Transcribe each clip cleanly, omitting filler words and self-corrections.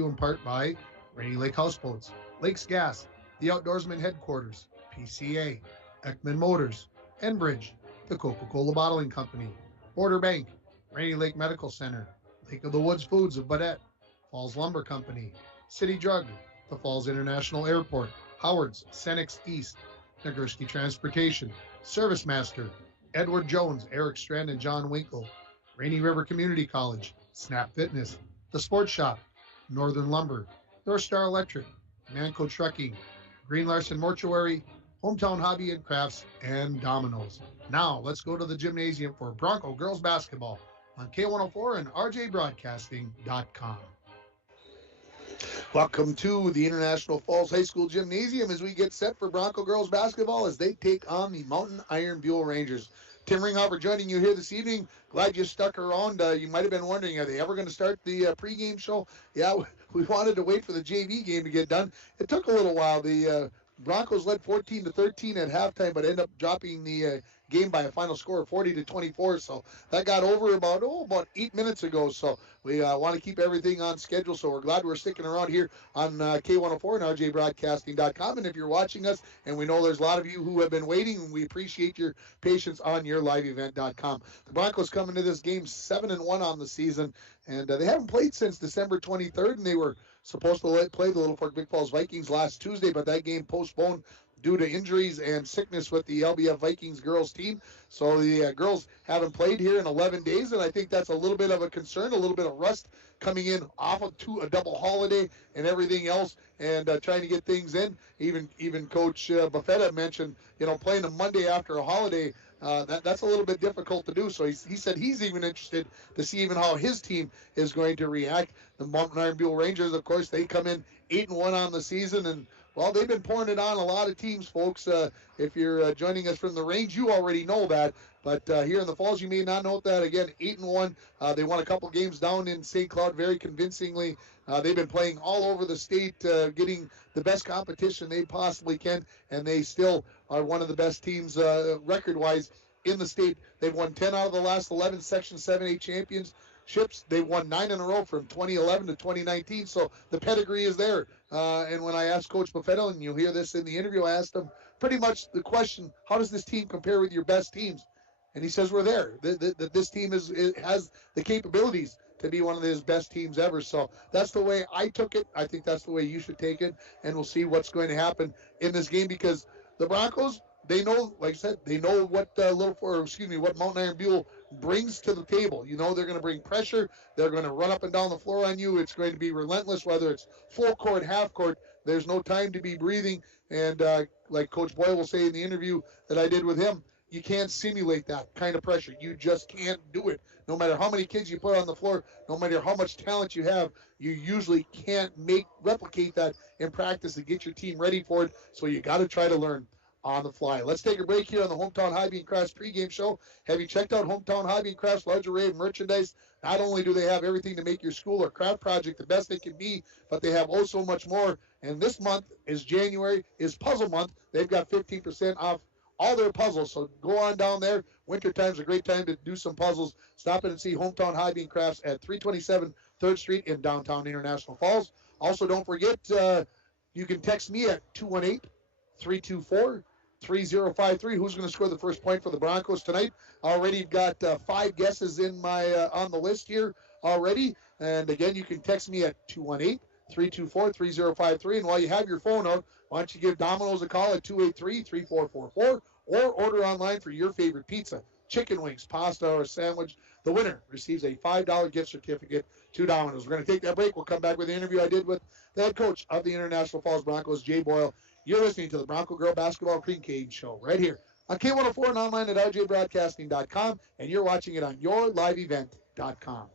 you in part by Rainy Lake Houseboats, Lakes Gas, the Outdoorsman Headquarters, PCA, Ekman Motors, Enbridge, the Coca-Cola Bottling Company, Border Bank, Rainy Lake Medical Center, Lake of the Woods Foods of Baudette, Falls Lumber Company, City Drug, the Falls International Airport, Howard's, Senex East, Nagurski Transportation, Service Master, Edward Jones, Eric Strand, and John Winkle, Rainy River Community College, Snap Fitness, The Sports Shop, Northern Lumber, Truestar Electric, Manco Trucking, Green Larson Mortuary, Hometown Hobby and Crafts, and Domino's. Now, let's go to the gymnasium for Bronco girls basketball on K104 and RJBroadcasting.com. Welcome to the International Falls High School Gymnasium as we get set for Bronco girls basketball as they take on the Mountain Iron Buell Rangers. Tim Ringhofer joining you here this evening. Glad you stuck around. You might have been wondering, are they ever going to start the pregame show? Yeah, we wanted to wait for the JV game to get done. It took a little while. The Broncos led 14-13 at halftime, but ended up dropping the game by a final score of 40-24. So that got over about 8 minutes ago. So we want to keep everything on schedule. So we're glad we're sticking around here on K104 and RJBroadcasting.com. And if you're watching us, and we know there's a lot of you who have been waiting, we appreciate your patience on yourliveevent.com. The Broncos come into this game 7-1 on the season, and they haven't played since December 23rd, and they were supposed to play the Little Fork Big Falls Vikings last Tuesday, but that game postponed due to injuries and sickness with the LBF Vikings girls team. So the girls haven't played here in 11 days, and I think that's a little bit of a concern, a little bit of rust coming in off of a double holiday and everything else, and trying to get things in. Even Coach Buffetta mentioned, playing a Monday after a holiday, that's a little bit difficult to do. So he said he's even interested to see even how his team is going to react. The Mountain Iron Buell Rangers, of course, they come in 8-1 on the season, and well, they've been pouring it on a lot of teams, folks. If you're joining us from the range, you already know that. But here in the Falls, you may not know that. Again, 8-1. They won a couple games down in St. Cloud very convincingly. They've been playing all over the state, getting the best competition they possibly can, and they still are one of the best teams record-wise in the state. They've won 10 out of the last 11 Section 7A championships. They won 9 in a row from 2011 to 2019, so the pedigree is there. And when I asked Coach Buffetta, and you'll hear this in the interview, I asked him pretty much the question, how does this team compare with your best teams? And he says, we're there. This team has the capabilities to be one of his best teams ever. So that's the way I took it. I think that's the way you should take it, and we'll see what's going to happen in this game, because the Broncos, they know, like I said, they know what what Mountain Iron Buell brings to the table. They're going to bring pressure. They're going to run up and down the floor on you. It's going to be relentless, whether it's full court, half court. There's no time to be breathing. And like Coach Boyle will say in the interview that I did with him, you can't simulate that kind of pressure. You just can't do it. No matter how many kids you put on the floor, no matter how much talent you have, you usually can't replicate that in practice to get your team ready for it. So you got to try to learn on the fly. Let's take a break here on the Hometown Hobby and Crafts pregame show. Have you checked out Hometown Hobby and Crafts' large array of merchandise? Not only do they have everything to make your school or craft project the best it can be, but they have so much more. And this month is January, is puzzle month. They've got 15% off all their puzzles. So go on down there. Wintertime's a great time to do some puzzles. Stop in and see Hometown Hobby and Crafts at 327 3rd Street in downtown International Falls. Also, don't forget, you can text me at 218-324-3053. Who's going to score the first point for the Broncos tonight? Already got 5 guesses in my on the list here already. And again, you can text me at 218-324-3053. And while you have your phone out, why don't you give Domino's a call at 283-3444, or order online for your favorite pizza, chicken wings, pasta, or sandwich. The winner receives a $5 gift certificate to Domino's. We're going to take that break. We'll come back with the interview I did with the head coach of the International Falls Broncos, Jay Boyle. You're listening to the Bronco Girl Basketball Pregame Show right here on K104 and online at RJBroadcasting.com, and you're watching it on yourliveevent.com.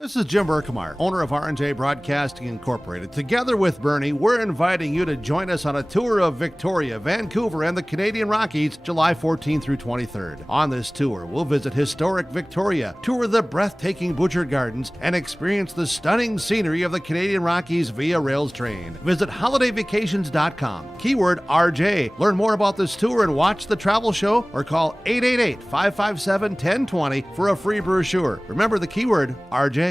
This is Jim Berkemeyer, owner of R&J Broadcasting Incorporated. Together with Bernie, we're inviting you to join us on a tour of Victoria, Vancouver, and the Canadian Rockies, July 14th through 23rd. On this tour, we'll visit historic Victoria, tour the breathtaking Butchert Gardens, and experience the stunning scenery of the Canadian Rockies via rails train. Visit holidayvacations.com, keyword RJ. Learn more about this tour and watch the travel show, or call 888-557-1020 for a free brochure. Remember the keyword RJ.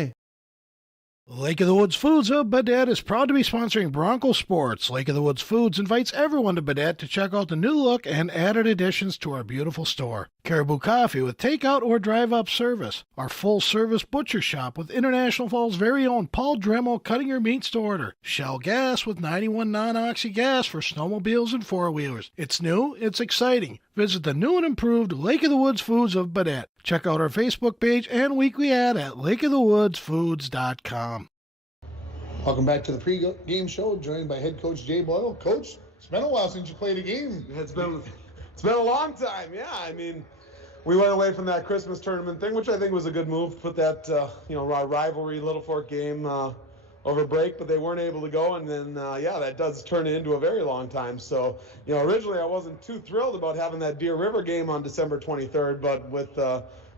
Lake of the Woods Foods of Baudette is proud to be sponsoring Bronco Sports. Lake of the Woods Foods invites everyone to Baudette to check out the new look and added additions to our beautiful store. Caribou Coffee with takeout or drive-up service. Our full-service butcher shop with International Falls' very own Paul Dremel cutting your meats to order. Shell Gas with 91 non-oxy gas for snowmobiles and four-wheelers. It's new, it's exciting. Visit the new and improved Lake of the Woods Foods of Baudette. Check out our Facebook page and weekly ad at lakeofthewoodsfoods.com. Welcome back to the pre-game show, joined by head coach Jay Boyle. Coach, it's been a while since you played a game. It's been a long time, yeah. I mean, we went away from that Christmas tournament thing, which I think was a good move. Put that, our rivalry Little Fork game over break, but they weren't able to go. And then, that does turn into a very long time. So, originally I wasn't too thrilled about having that Deer River game on December 23rd, but with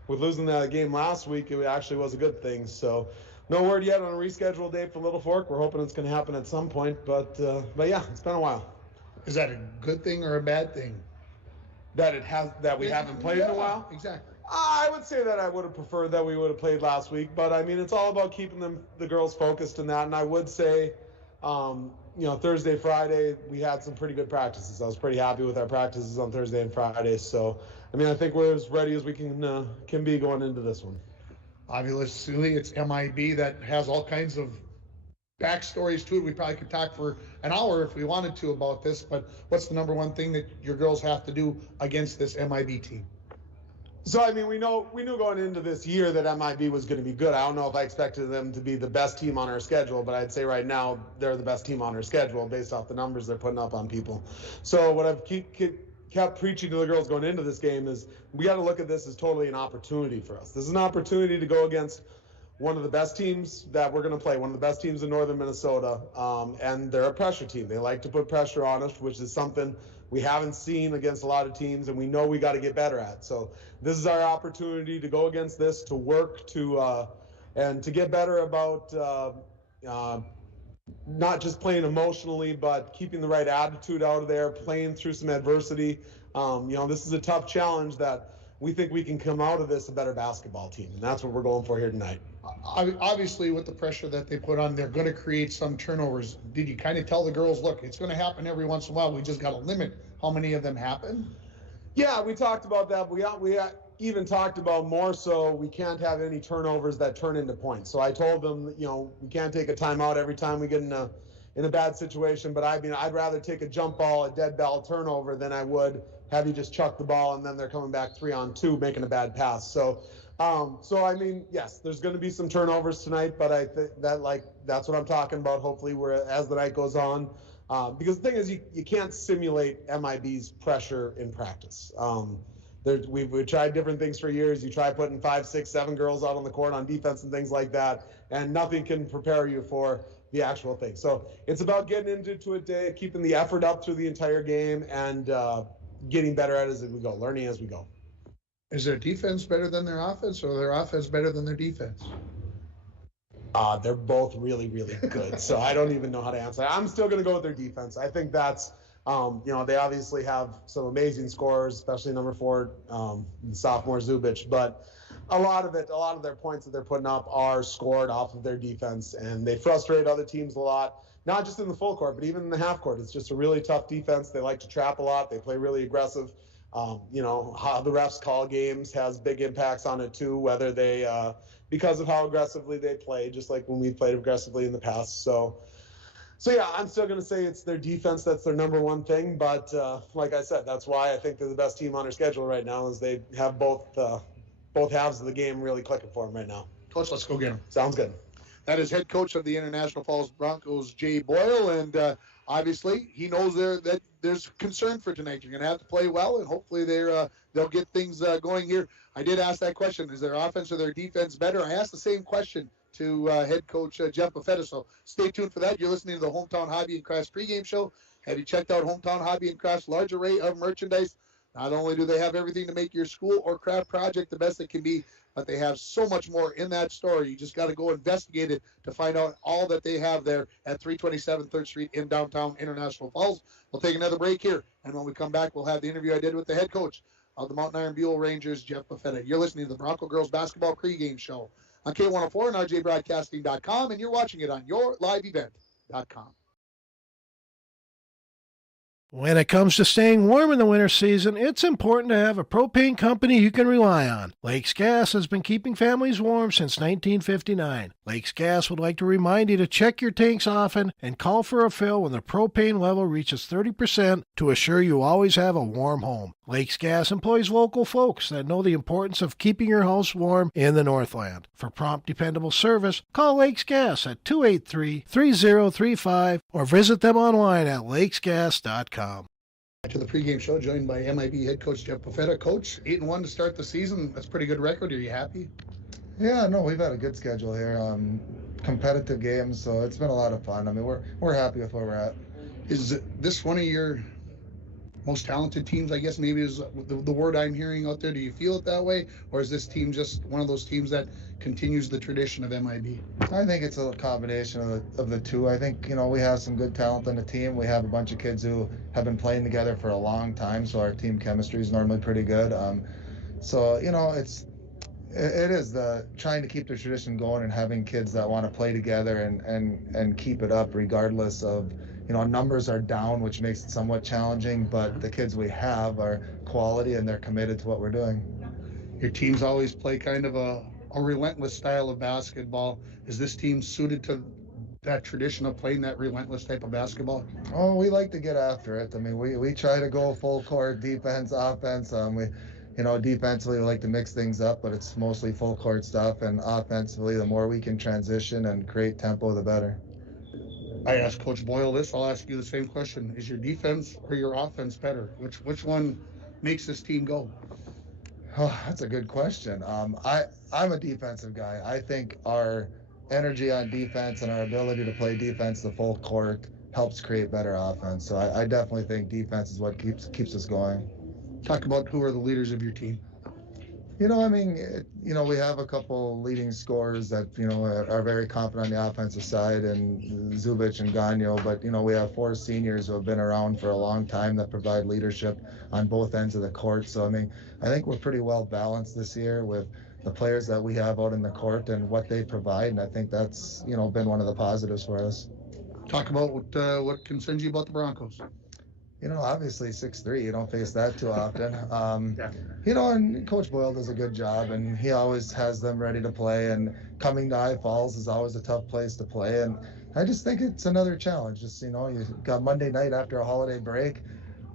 losing that game last week, it actually was a good thing. So, no word yet on a rescheduled date for Little Fork. We're hoping it's going to happen at some point, but yeah, it's been a while. Is that a good thing or a bad thing? That we haven't played in a while? Exactly. I would say that I would have preferred that we would have played last week, but I mean, it's all about keeping the girls focused in that. And I would say, Thursday, Friday, we had some pretty good practices. I was pretty happy with our practices on Thursday and Friday. So, I mean, I think we're as ready as we can be going into this one. Obviously, it's MIB that has all kinds of backstories to it. We probably could talk for an hour if we wanted to about this, but what's the number one thing that your girls have to do against this MIB team? So, I mean, we knew going into this year that MIB was going to be good. I don't know if I expected them to be the best team on our schedule, but I'd say right now they're the best team on our schedule based off the numbers they're putting up on people. So what I've kept preaching to the girls going into this game is we got to look at this as totally an opportunity for us. This is an opportunity to go against one of the best teams that we're going to play, one of the best teams in northern Minnesota, and they're a pressure team. They like to put pressure on us, which is something we haven't seen against a lot of teams, and we know we got to get better at. So this is our opportunity to go against this, to work, and to get better about not just playing emotionally, but keeping the right attitude out of there, playing through some adversity. This is a tough challenge that we think we can come out of this a better basketball team, and that's what we're going for here tonight. Obviously, with the pressure that they put on, they're going to create some turnovers. Did you kind of tell the girls, look, it's going to happen every once in a while. We just got to limit how many of them happen? Yeah, we talked about that. We even talked about more so we can't have any turnovers that turn into points. So I told them, we can't take a timeout every time we get in a bad situation. But I'd rather take a jump ball, a dead ball turnover than I would have you just chuck the ball and then they're coming back 3-on-2 making a bad pass. So I mean, yes, there's going to be some turnovers tonight, but I think that's what I'm talking about. Hopefully, as the night goes on, because the thing is, you can't simulate MIB's pressure in practice. We've tried different things for years. You try putting 5, 6, 7 girls out on the court on defense and things like that, and nothing can prepare you for the actual thing. So it's about getting into it, keeping the effort up through the entire game, and getting better at it as we go, learning as we go. Is their defense better than their offense, or their offense better than their defense? They're both really, really good. So I don't even know how to answer. I'm still going to go with their defense. I think that's, they obviously have some amazing scorers, especially number 4, sophomore Zubich. But a lot of their points that they're putting up are scored off of their defense, and they frustrate other teams a lot. Not just in the full court, but even in the half court. It's just a really tough defense. They like to trap a lot. They play really aggressive. How the refs call games has big impacts on it too, whether they, because of how aggressively they play, just like when we played aggressively in the past. So yeah, I'm still going to say it's their defense. That's their number one thing. But like I said, that's why I think they're the best team on their schedule right now, is they have both halves of the game really clicking for them right now. Coach, let's go get them. Sounds good. That is head coach of the International Falls Broncos, Jay Boyle, and obviously he knows that there's concern for tonight. You're going to have to play well, and hopefully they'll get things going here. I did ask that question: is their offense or their defense better? I asked the same question to head coach Jeff Buffetta, so stay tuned for that. You're listening to the Hometown Hobby and Crafts pregame show. Have you checked out Hometown Hobby and Crafts' large array of merchandise? Not only do they have everything to make your school or craft project the best it can be, but they have so much more in that store. You just got to go investigate it to find out all that they have there at 327 3rd Street in downtown International Falls. We'll take another break here, and when we come back, we'll have the interview I did with the head coach of the Mountain Iron Buell Rangers, Jeff Buffetta. You're listening to the Bronco Girls Basketball pregame show on K104 and RJBroadcasting.com, and you're watching it on yourliveevent.com. When it comes to staying warm in the winter season, it's important to have a propane company you can rely on. Lakes Gas has been keeping families warm since 1959. Lakes Gas would like to remind you to check your tanks often and call for a fill when the propane level reaches 30% to assure you always have a warm home. Lakes Gas employs local folks that know the importance of keeping your house warm in the Northland. For prompt, dependable service, call Lakes Gas at 283-3035 or visit them online at lakesgas.com. To the pregame show, joined by MIB head coach Jeff Buffetta. Coach, 8-1 to start the season. That's a pretty good record. Are you happy? Yeah, no, we've had a good schedule here. Competitive games, so it's been a lot of fun. I mean, we're happy with where we're at. Is this one of your most talented teams, I guess maybe is the word I'm hearing out there? Do you feel it that way? Or is this team just one of those teams that continues the tradition of MIB? I think it's a combination of the two. I think, we have some good talent on the team. We have a bunch of kids who have been playing together for a long time, so our team chemistry is normally pretty good. It is the trying to keep the tradition going and having kids that want to play together and keep it up regardless of, numbers are down, which makes it somewhat challenging, but the kids we have are quality and they're committed to what we're doing. Your teams always play kind of a relentless style of basketball. Is this team suited to that tradition of playing that relentless type of basketball? Oh, we like to get after it. I mean, we try to go full court, defense, offense. Defensively we like to mix things up, but it's mostly full court stuff, and offensively the more we can transition and create tempo, the better. I asked Coach Boyle this. I'll ask you the same question. Is your defense or your offense better? Which one makes this team go? Oh, that's a good question. I'm a defensive guy. I think our energy on defense and our ability to play defense the full court helps create better offense. So I definitely think defense is what keeps us going. Talk about who are the leaders of your team. We have a couple leading scorers that, are very confident on the offensive side, and Zubic and Gagno, but, we have 4 seniors who have been around for a long time that provide leadership on both ends of the court. So, I think we're pretty well balanced this year with the players that we have out in the court and what they provide, and I think that's, been one of the positives for us. Talk about what concerns you about the Broncos. Obviously 6'3", you don't face that too often. And Coach Boyle does a good job, and he always has them ready to play, and coming to I Falls is always a tough place to play, and I just think it's another challenge. Just, you got Monday night after a holiday break.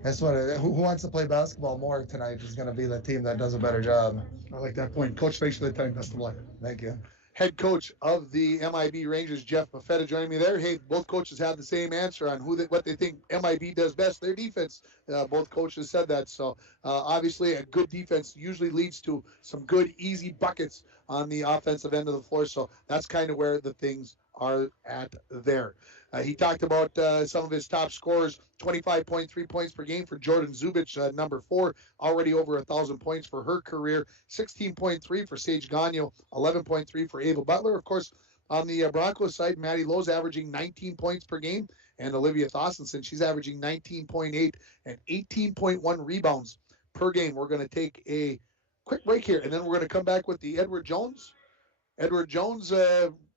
That's who wants to play basketball more tonight is going to be the team that does a better job. I like that point. Coach, thanks for the time. Best of luck. Thank you. Head coach of the MIB Rangers, Jeff Buffetta, joining me there. Hey, both coaches have the same answer on what they think MIB does best, their defense. Both coaches said that. So, obviously, a good defense usually leads to some good, easy buckets on the offensive end of the floor. So that's kind of where the things are at there. He talked about some of his top scorers, 25.3 points per game for Jordan Zubic, number 4, already over 1,000 points for her career, 16.3 for Sage Gagno, 11.3 for Ava Butler. Of course, on the Broncos side, Maddie Lowe's averaging 19 points per game, and Olivia Thostenson, she's averaging 19.8 and 18.1 rebounds per game. We're going to take a quick break here, and then we're going to come back with the Edward Jones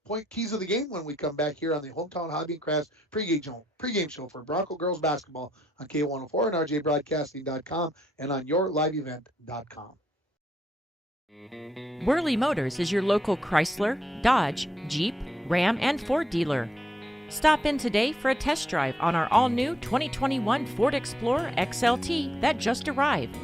point keys of the game when we come back here on the Hometown Hobby and Crafts pregame show for Bronco girls basketball on K104 and RJBroadcasting.com and on yourliveevent.com. Worley Motors is your local Chrysler, Dodge, Jeep, Ram, and Ford dealer. Stop in today for a test drive on our all-new 2021 Ford Explorer XLT that just arrived.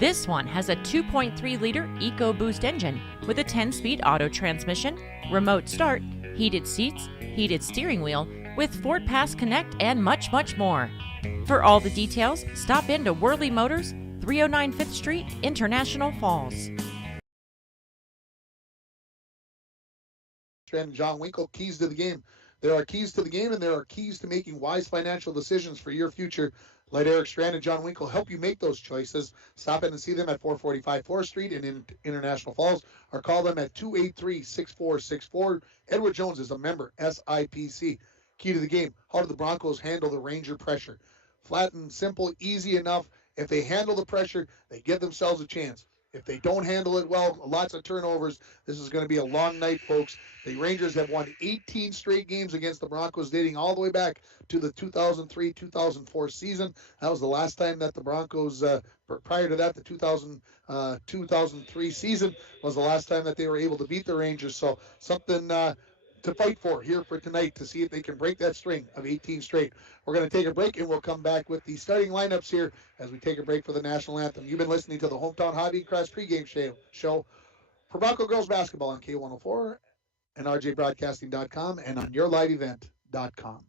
This one has a 2.3-liter EcoBoost engine with a 10-speed auto transmission, remote start, heated seats, heated steering wheel, with Ford Pass Connect, and much, much more. For all the details, stop into Worley Motors, 309 5th Street, International Falls. And John Winkle, keys to the game. There are keys to the game, and there are keys to making wise financial decisions for your future. Let Eric Strand and John Winkle help you make those choices. Stop in and see them at 445 4th Street in International Falls, or call them at 283-6464. Edward Jones is a member, SIPC. Key to the game. How do the Broncos handle the Ranger pressure? Flat and simple, easy enough. If they handle the pressure, they give themselves a chance. If they don't handle it well, lots of turnovers, this is going to be a long night, folks. The Rangers have won 18 straight games against the Broncos, dating all the way back to the 2003-2004 season. That was the last time that the Broncos, prior to that, the 2003 season was the last time that they were able to beat the Rangers. So something to fight for here for tonight to see if they can break that string of 18 straight. We're going to take a break, and we'll come back with the starting lineups here as we take a break for the national anthem. You've been listening to the Hometown Hobby Crafts pregame show for Bronco girls basketball on K104 and rjbroadcasting.com and on yourliveevent.com.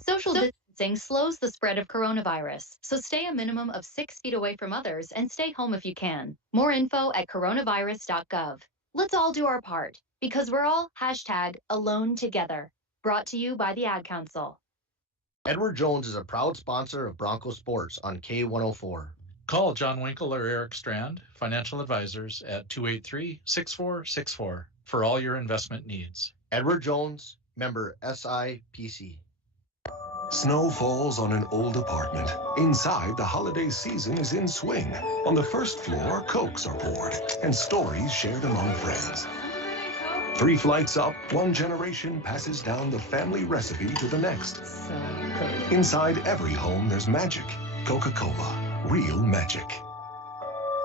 Social distancing slows the spread of coronavirus, so stay a minimum of 6 feet away from others and stay home if you can. More info at coronavirus.gov. Let's all do our part, because we're all #AloneTogether. Brought to you by the Ad Council. Edward Jones is a proud sponsor of Bronco Sports on K104. Call John Winkle or Eric Strand, financial advisors, at 283-6464 for all your investment needs. Edward Jones, member SIPC. Snow falls on an old apartment. Inside, the holiday season is in swing. On the first floor, Cokes are poured and stories shared among friends. 3 flights up, one generation passes down the family recipe to the next. Inside every home, there's magic. Coca-Cola, real magic.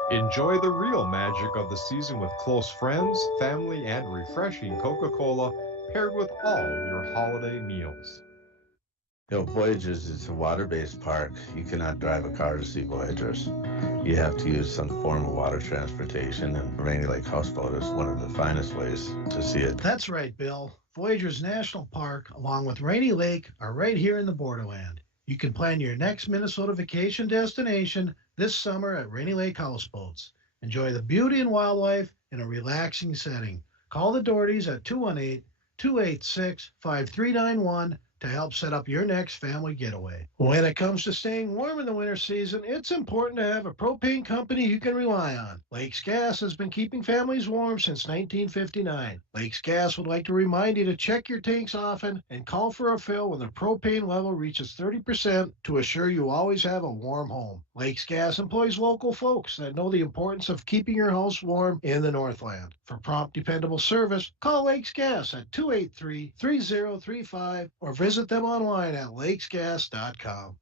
Enjoy the real magic of the season with close friends, family, and refreshing Coca-Cola paired with all your holiday meals. Voyagers is a water-based park. You cannot drive a car to see Voyagers. You have to use some form of water transportation, and Rainy Lake Houseboat is one of the finest ways to see it. That's right, Bill. Voyagers National Park, along with Rainy Lake, are right here in the borderland. You can plan your next Minnesota vacation destination this summer at Rainy Lake Houseboats. Enjoy the beauty and wildlife in a relaxing setting. Call the Dohertys at 218-286-5391 to help set up your next family getaway. When it comes to staying warm in the winter season, it's important to have a propane company you can rely on. Lakes Gas has been keeping families warm since 1959. Lakes Gas would like to remind you to check your tanks often and call for a fill when the propane level reaches 30% to assure you always have a warm home. Lakes Gas employs local folks that know the importance of keeping your house warm in the Northland. For prompt, dependable service, call Lakes Gas at 283-3035 or visit them online at lakesgas.com.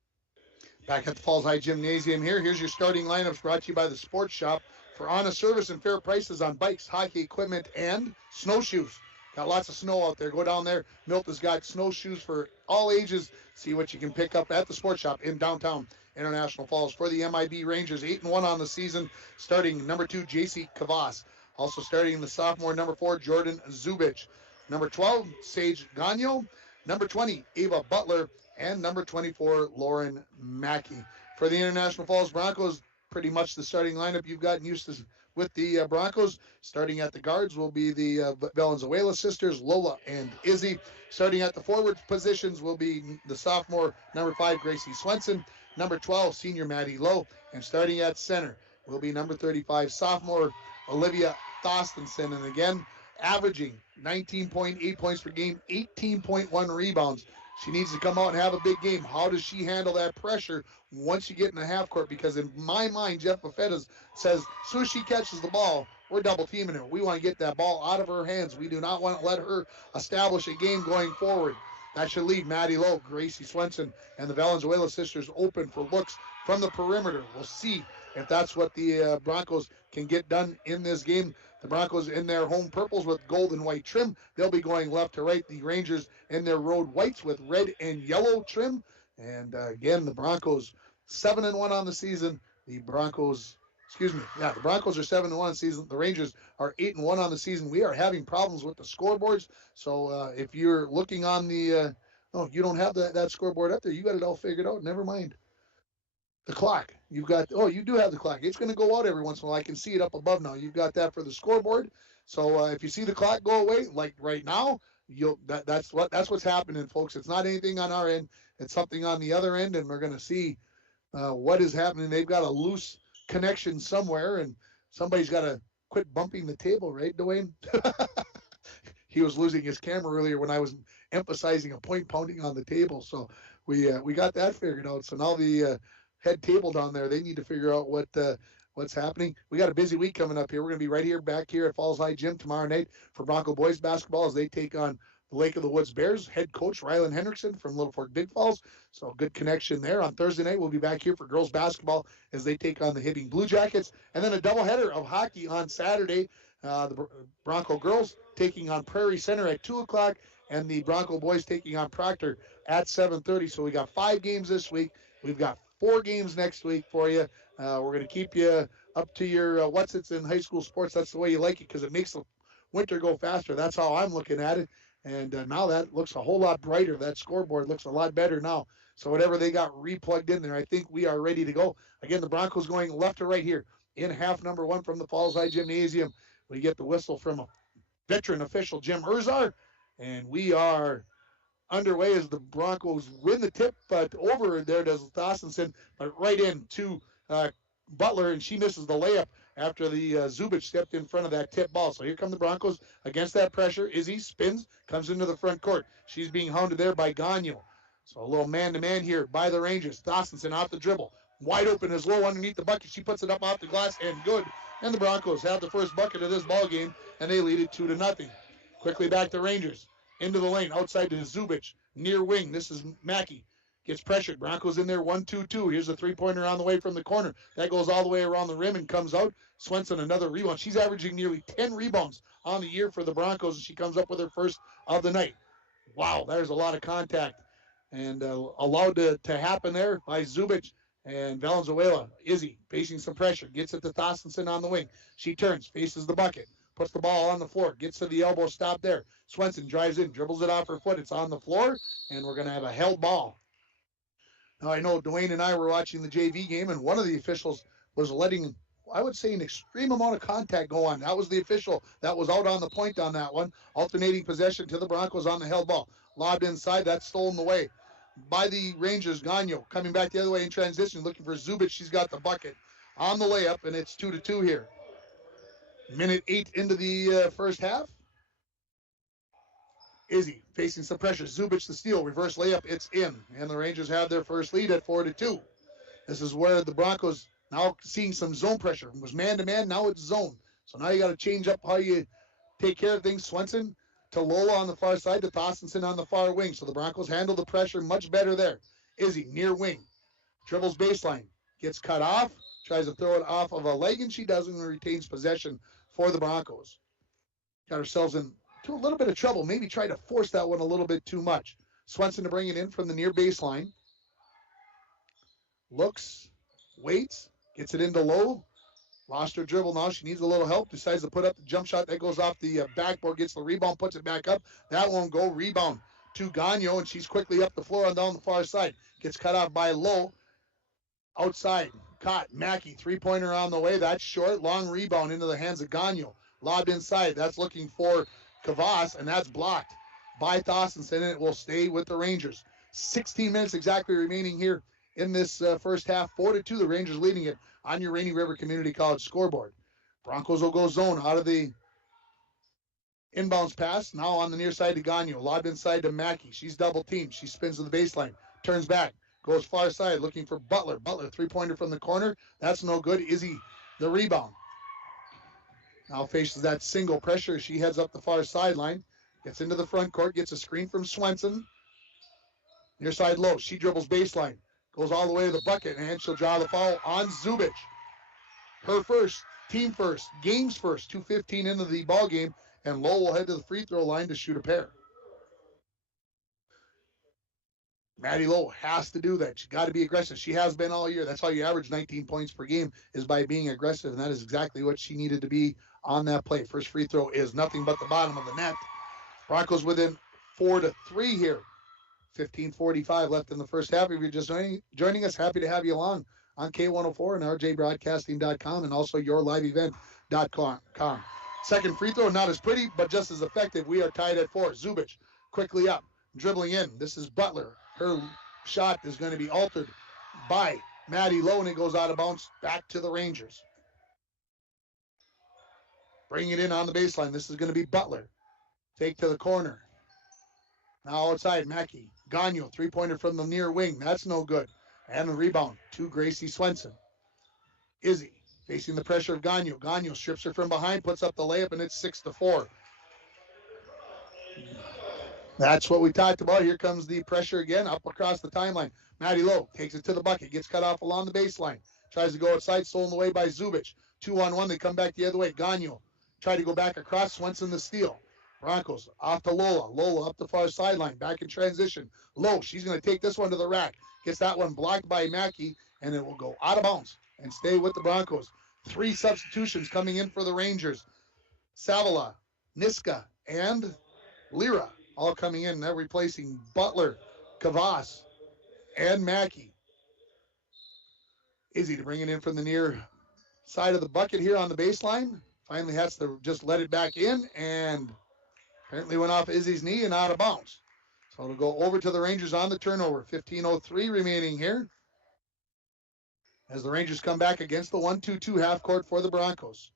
Back at the Falls High Gymnasium here. Here's your starting lineups brought to you by the Sports Shop for honest service and fair prices on bikes, hockey equipment, and snowshoes. Got lots of snow out there. Go down there. Milt has got snowshoes for all ages. See what you can pick up at the Sports Shop in downtown International Falls. For the MIB Rangers, 8-1 on the season, starting number 2, JC Kavas. Also starting the sophomore, number 4, Jordan Zubich. Number 12, Sage Gagnon. Number 20, Ava Butler, and number 24, Lauren Mackey. For the International Falls Broncos, pretty much the starting lineup you've gotten used to with the Broncos. Starting at the guards will be the Valenzuela sisters, Lola and Izzy. Starting at the forward positions will be the sophomore, number 5, Gracie Swenson, number 12, senior Maddie Lowe, and starting at center will be number 35, sophomore, Olivia Thostenson. And again, averaging 19.8 points per game, 18.1 rebounds. She needs to come out and have a big game. How does she handle that pressure once you get in the half court? Because in my mind, Jeff Buffetta says, as soon as she catches the ball, we're double teaming her. We want to get that ball out of her hands. We do not want to let her establish a game going forward. That should leave Maddie Lowe, Gracie Swenson, and the Valenzuela sisters open for looks from the perimeter. We'll see if that's what the Broncos can get done in this game. The Broncos in their home purples with gold and white trim. They'll be going left to right. The Rangers in their road whites with red and yellow trim. And again, the Broncos 7-1 on the season. The Broncos are 7-1 on the season. The Rangers are 8-1 on the season. We are having problems with the scoreboards. So if you're looking on the, you don't have that scoreboard up there. You got it all figured out. Never mind. The clock. You do have the clock. It's going to go out every once in a while. I can see it up above now. You've got that for the scoreboard. So if you see the clock go away, like right now, that's what's happening, folks. It's not anything on our end. It's something on the other end, and we're going to see what is happening. They've got a loose connection somewhere, and somebody's got to quit bumping the table, right, Dwayne? He was losing his camera earlier when I was emphasizing a point pounding on the table. So we got that figured out. So now the head table down there, they need to figure out what what's happening. We got a busy week coming up here. We're going to be right here, back here at Falls High Gym tomorrow night for Bronco boys basketball as they take on the Lake of the Woods Bears. Head coach Rylan Hendrickson from Little Fork Big Falls. So good connection there. On Thursday night, we'll be back here for girls basketball as they take on the Hibbing Blue Jackets. And then a doubleheader of hockey on Saturday. The Bronco girls taking on Prairie Center at 2 o'clock, and the Bronco boys taking on Proctor at 7:30. So we got 5 games this week. We've got 4 games next week for you. We're going to keep you up to your what's it's in high school sports. That's the way you like it because it makes the winter go faster. That's how I'm looking at it. And now that looks a whole lot brighter. That scoreboard looks a lot better now. So whatever they got replugged in there, I think we are ready to go. Again, the Broncos going left to right here in half number 1 from the Falls High Gymnasium. We get the whistle from a veteran official, Jim Urzar, and we are underway as the Broncos win the tip, but over there does Thostenson, but right in to Butler, and she misses the layup after the Zubich stepped in front of that tip ball. So here come the Broncos against that pressure. Izzy spins, comes into the front court. She's being hounded there by Gagno. So a little man-to-man here by the Rangers. Thostenson off the dribble. Wide open is low underneath the bucket. She puts it up off the glass and good. And the Broncos have the first bucket of this ball game, and they lead it 2-0. Quickly back to Rangers. Into the lane, outside to Zubich. Near wing, this is Mackey. Gets pressured. Broncos in there, 1-2-2. Here's a three-pointer on the way from the corner. That goes all the way around the rim and comes out. Swenson, another rebound. She's averaging nearly 10 rebounds on the year for the Broncos, and she comes up with her first of the night. Wow, there's a lot of contact. And allowed to happen there by Zubich. And Valenzuela, Izzy, facing some pressure. Gets it to Thostenson on the wing. She turns, faces the bucket. Puts the ball on the floor. Gets to the elbow, stop there. Swenson drives in, dribbles it off her foot. It's on the floor, and we're going to have a held ball. Now, I know Dwayne and I were watching the JV game, and one of the officials was letting, I would say, an extreme amount of contact go on. That was the official that was out on the point on that one. Alternating possession to the Broncos on the held ball. Lobbed inside, that's stolen away by the Rangers. Gagno coming back the other way in transition, looking for Zubich. She's got the bucket on the layup, and it's 2-2 here. Minute 8 into the first half. Izzy facing some pressure. Zubich the steal. Reverse layup. It's in. And the Rangers have their first lead at 4-2. This is where the Broncos now seeing some zone pressure. It was man-to-man. Now it's zone. So now you got to change up how you take care of things. Swenson to Lola on the far side, to Thostenson on the far wing. So the Broncos handle the pressure much better there. Izzy near wing. Dribbles baseline. Gets cut off. Tries to throw it off of a leg, and she doesn't, and retains possession for the Broncos. Got ourselves into a little bit of trouble. Maybe try to force that one a little bit too much. Swenson to bring it in from the near baseline. Looks, waits, gets it into low. Lost her dribble now. She needs a little help. Decides to put up the jump shot. That goes off the backboard. Gets the rebound. Puts it back up. That won't go. Rebound to Gagno, and she's quickly up the floor and down the far side. Gets cut off by Lowe. Outside. Caught. Mackey. Three-pointer on the way. That's short. Long rebound into the hands of Gagno. Lobbed inside. That's looking for Kavas, and that's blocked by Thostenson, and it will stay with the Rangers. 16 minutes exactly remaining here in this first half. 4-2, the Rangers leading it on your Rainy River Community College scoreboard. Broncos will go zone out of the inbounds pass. Now on the near side to Gagno. Lobbed inside to Mackey. She's double teamed. She spins to the baseline. Turns back. Goes far side looking for Butler. Butler, three-pointer from the corner. That's no good. Izzy, the rebound. Now faces that single pressure. She heads up the far sideline. Gets into the front court. Gets a screen from Swenson. Near side low. She dribbles baseline. Goes all the way to the bucket, and she'll draw the foul on Zubich. Her first, team first, games first, 2:15 into the ball game, and Lowe will head to the free throw line to shoot a pair. Maddie Lowe has to do that. She's got to be aggressive. She has been all year. That's how you average 19 points per game, is by being aggressive, and that is exactly what she needed to be on that play. First free throw is nothing but the bottom of the net. Broncos within 4-3 here. 15:45 left in the first half. If you're just joining us, happy to have you along on K104 and rjbroadcasting.com and also yourliveevent.com. Second free throw, not as pretty, but just as effective. We are tied at 4. Zubich quickly up, dribbling in. This is Butler. Her shot is going to be altered by Maddie Lowe, and it goes out of bounds back to the Rangers. Bring it in on the baseline. This is going to be Butler. Take to the corner. Now outside, Mackey. Gagno, three-pointer from the near wing. That's no good. And the rebound to Gracie Swenson. Izzy facing the pressure of Gagno. Gagno strips her from behind, puts up the layup, and it's 6-4. That's what we talked about. Here comes the pressure again, up across the timeline. Maddie Lowe takes it to the bucket, gets cut off along the baseline. Tries to go outside, stolen away by Zubic. 2-on-1, they come back the other way. Gagno tried to go back across, Swenson the steal. Broncos off to Lola. Lola up the far sideline, back in transition. Lowe, she's going to take this one to the rack. Gets that one blocked by Mackey, and it will go out of bounds and stay with the Broncos. 3 substitutions coming in for the Rangers. Savala, Niska, and Lira all coming in. They're replacing Butler, Kavas, and Mackey. Izzy to bring it in from the near side of the bucket here on the baseline. Finally has to just let it back in, and apparently went off Izzy's knee and out of bounds. So it'll go over to the Rangers on the turnover. 15:03 remaining here as the Rangers come back against the 1-2-2 half court for the Broncos.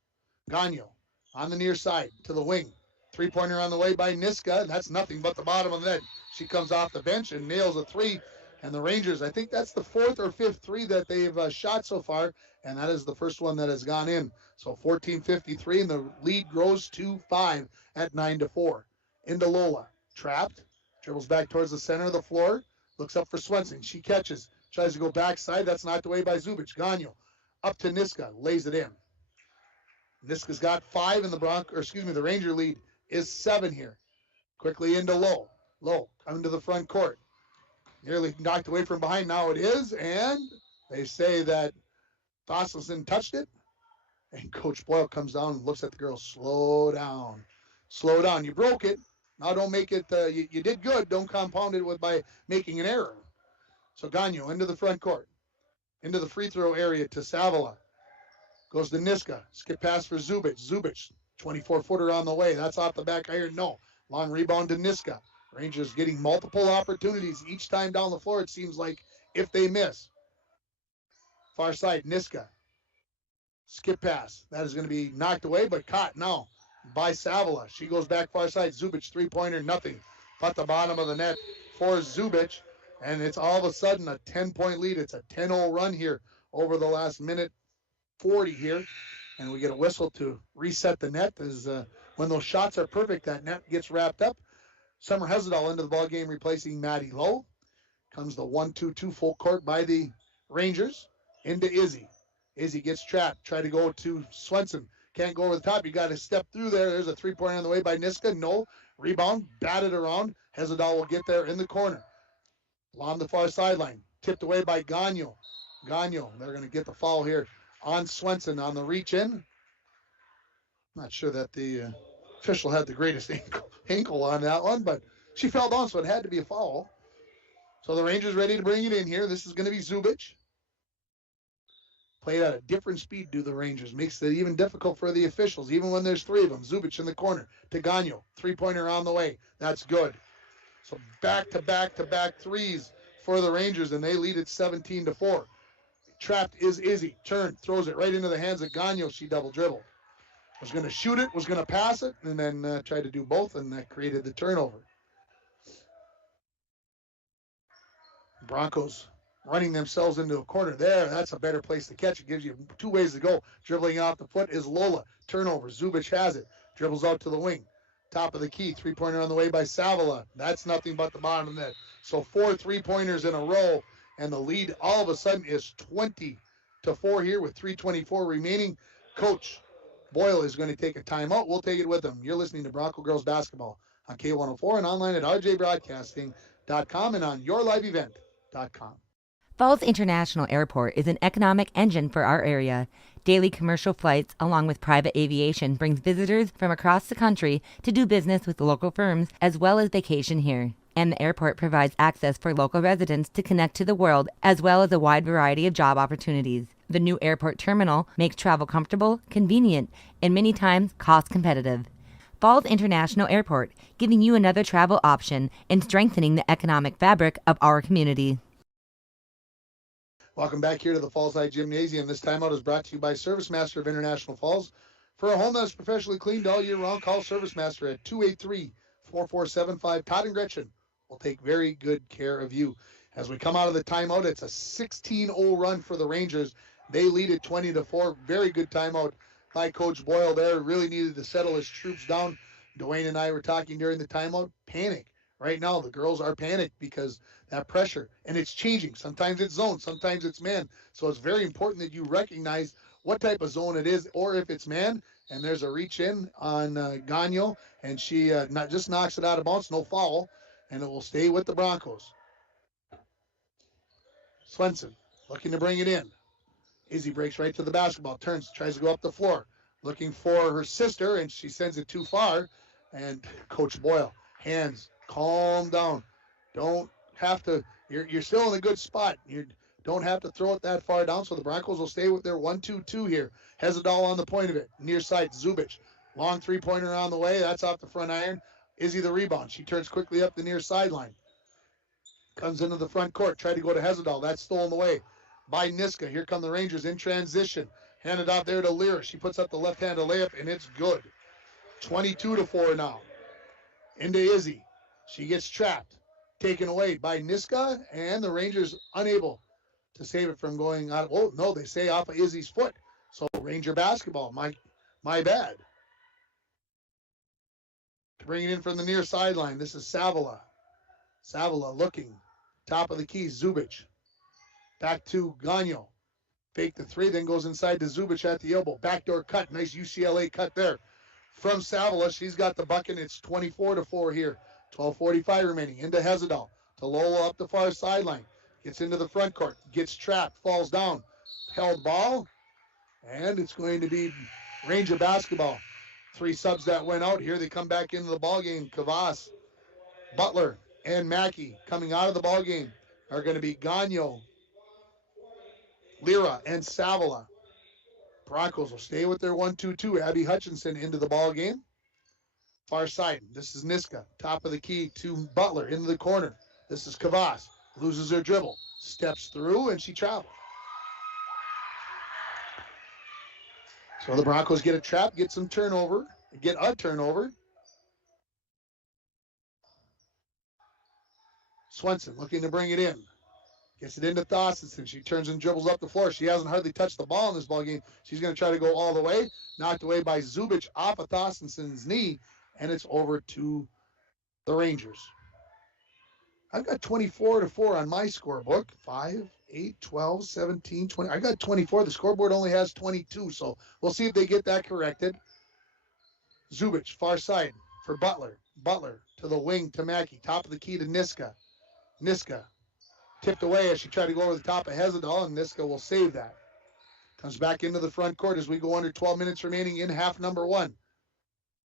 Gagno on the near side to the wing. 3-pointer on the way by Niska. That's nothing but the bottom of the net. She comes off the bench and nails a 3. And the Rangers, I think that's the 4th or 5th 3 that they've shot so far, and that is the first one that has gone in. So 14:53, and the lead grows to 5 at 9-4. Into Lola, trapped, dribbles back towards the center of the floor, looks up for Swenson. She catches, tries to go backside. That's knocked away by Zubic. Gagno up to Niska, lays it in. Niska's got 5, and the Ranger lead is 7 here. Quickly into Lowe. Lowe coming to the front court. Nearly knocked away from behind. Now it is, and they say that Thostenson touched it. And Coach Boyle comes down and looks at the girl. Slow down. Slow down. You broke it. Now don't make it, you did good. Don't compound it by making an error. So Gagno into the front court. Into the free throw area to Savala. Goes to Niska. Skip pass for Zubic. Zubic, 24-footer on the way. That's off the back iron. No. Long rebound to Niska. Rangers getting multiple opportunities each time down the floor, it seems like, if they miss. Far side, Niska. Skip pass. That is going to be knocked away, but caught now by Savala. She goes back far side. Zubic, 3-pointer, nothing. But the bottom of the net for Zubic, and it's all of a sudden a 10-point lead. It's a 10-0 run here over the last minute 40 here, and we get a whistle to reset the net as when those shots are perfect, that net gets wrapped up. Summer Hessedal into the ball game, replacing Maddie Lowe. Comes the 1-2-2 full court by the Rangers. Into Izzy. Izzy gets trapped. Try to go to Swenson. Can't go over the top. You got to step through there. There's a 3-pointer on the way by Niska. No. Rebound. Batted around. Hessedal will get there in the corner. Along the far sideline. Tipped away by Gagno. Gagno. They're going to get the foul here on Swenson on the reach in. Not sure that the official had the greatest ankle on that one, but she fell down, so it had to be a foul. So the Rangers ready to bring it in here. This is going to be Zubic. Played at a different speed, do the Rangers. Makes it even difficult for the officials, even when there's 3 of them. Zubic in the corner to Gagno. 3-pointer on the way. That's good. So back-to-back-to-back threes for the Rangers, and they lead it 17-4. Trapped is Izzy. Turn, throws it right into the hands of Gagno. She double dribble. Was going to shoot it, was going to pass it, and then tried to do both, and that created the turnover. Broncos running themselves into a corner there. That's a better place to catch. It gives you 2 ways to go. Dribbling off the foot is Lola. Turnover. Zubic has it. Dribbles out to the wing. Top of the key. 3-pointer on the way by Savala. That's nothing but the bottom of the net. So 4 3-pointers in a row, and the lead all of a sudden is 20-4 here with 3:24 remaining. Coach Boyle is going to take a timeout. We'll take it with him. You're listening to Bronco Girls Basketball on K104 and online at rjbroadcasting.com and on yourliveevent.com. Falls International Airport is an economic engine for our area. Daily commercial flights, along with private aviation, brings visitors from across the country to do business with local firms as well as vacation here. And the airport provides access for local residents to connect to the world as well as a wide variety of job opportunities. The new airport terminal makes travel comfortable, convenient, and many times cost competitive. Falls International Airport, giving you another travel option and strengthening the economic fabric of our community. Welcome back here to the Fallside Gymnasium. This timeout is brought to you by Service Master of International Falls. For a home that's professionally cleaned all year round, call Service Master at 283-4475. Todd and Gretchen will take very good care of you. As we come out of the timeout, it's a 16-0 run for the Rangers They lead it 20-4. Very good timeout by Coach Boyle there. Really needed to settle his troops down. Dwayne and I were talking during the timeout. Panic. Right now, the girls are panicked because that pressure, and it's changing. Sometimes it's zone, sometimes it's man. So it's very important that you recognize what type of zone it is, or if it's man, and there's a reach in on Gagno, and she not just knocks it out of bounds, no foul, and it will stay with the Broncos. Swenson looking to bring it in. Izzy breaks right to the basketball, turns, tries to go up the floor, looking for her sister, and she sends it too far. And Coach Boyle, hands, calm down. Don't have to, you're still in a good spot. You don't have to throw it that far down, so the Broncos will stay with their 1-2-2 here. Hezadal on the point of it. Near side, Zubich. Long three-pointer on the way. That's off the front iron. Izzy the rebound. She turns quickly up the near sideline. Comes into the front court. Tried to go to Hezadal. That's stolen away by Niska. Here come the Rangers in transition. Handed out there to Lyra. She puts up the left-handed layup, and it's good. 22-4 now. Into Izzy. She gets trapped. Taken away by Niska, and the Rangers unable to save it from going out. Oh, no, they say off of Izzy's foot. So Ranger basketball. My bad. To bring it in from the near sideline, this is Savala. Savala looking. Top of the key, Zubich. Back to Gagno. Fake the three, then goes inside to Zubich at the elbow. Backdoor cut. Nice UCLA cut there. From Savala, she's got the bucket. It's 24-4 here. 12:45 remaining. Into Hezadal. To Lola up the far sideline. Gets into the front court. Gets trapped. Falls down. Held ball. And it's going to be Ranger basketball. 3 subs that went out. Here they come back into the ball game. Kavas, Butler, and Mackey coming out of the ball game are going to be Gagno, Lyra, and Savala. Broncos will stay with their 1-2-2. Abby Hutchinson into the ball game. Far side. This is Niska. Top of the key to Butler into the corner. This is Kavas. Loses her dribble. Steps through, and she travels. So the Broncos get a trap, get a turnover. Swenson looking to bring it in. Gets it into Thostenson. She turns and dribbles up the floor. She hasn't hardly touched the ball in this ball game. She's going to try to go all the way. Knocked away by Zubich off of Thostenson's knee, and it's over to the Rangers. I've got 24-4 on my scorebook. 5, 8, 12, 17, 20. I got 24. The scoreboard only has 22, so we'll see if they get that corrected. Zubich, far side for Butler. Butler to the wing to Mackey. Top of the key to Niska. Niska tipped away as she tried to go over the top of Hezadal, and Niska will save that. Comes back into the front court as we go under 12 minutes remaining in half number 1.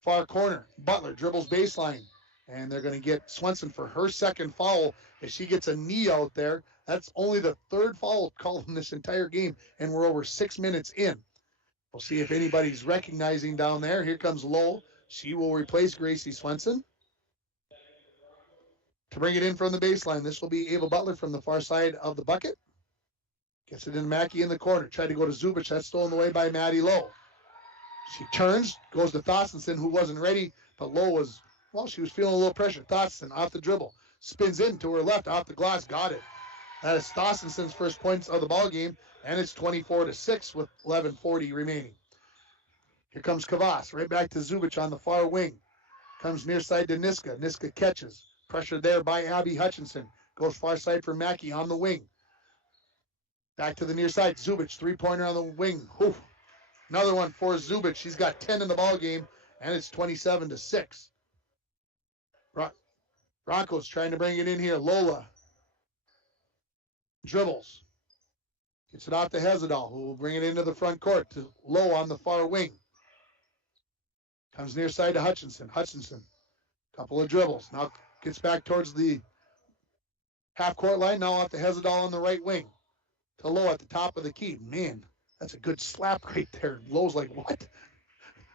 Far corner. Butler dribbles baseline. And they're going to get Swenson for her second foul as she gets a knee out there. That's only the 3rd foul called in this entire game, and we're over 6 minutes in. We'll see if anybody's recognizing down there. Here comes Lowell. She will replace Gracie Swenson. To bring it in from the baseline, this will be Ava Butler from the far side of the bucket. Gets it in Mackey in the corner. Tried to go to Zubich. That's stolen away by Maddie Lowe. She turns, goes to Thostenson, who wasn't ready, but Lowe was... Well, she was feeling a little pressure. Thostenson off the dribble. Spins in to her left, off the glass. Got it. That is Thostenson's first points of the ball game, and it's 24-6 with 11:40 remaining. Here comes Kavas. Right back to Zubich on the far wing. Comes near side to Niska. Niska catches. Pressure there by Abby Hutchinson. Goes far side for Mackey on the wing. Back to the near side. Zubich, 3-pointer on the wing. Whew. Another one for Zubich. She's got 10 in the ball game, and it's 27-6. Broncos trying to bring it in here. Lola dribbles. Gets it off to Hezadal, who will bring it into the front court to Lowe on the far wing. Comes near side to Hutchinson. Hutchinson, couple of dribbles. Now gets back towards the half-court line. Now off to Hezadal on the right wing. To Lowe at the top of the key. Man, that's a good slap right there. Lowe's like, what?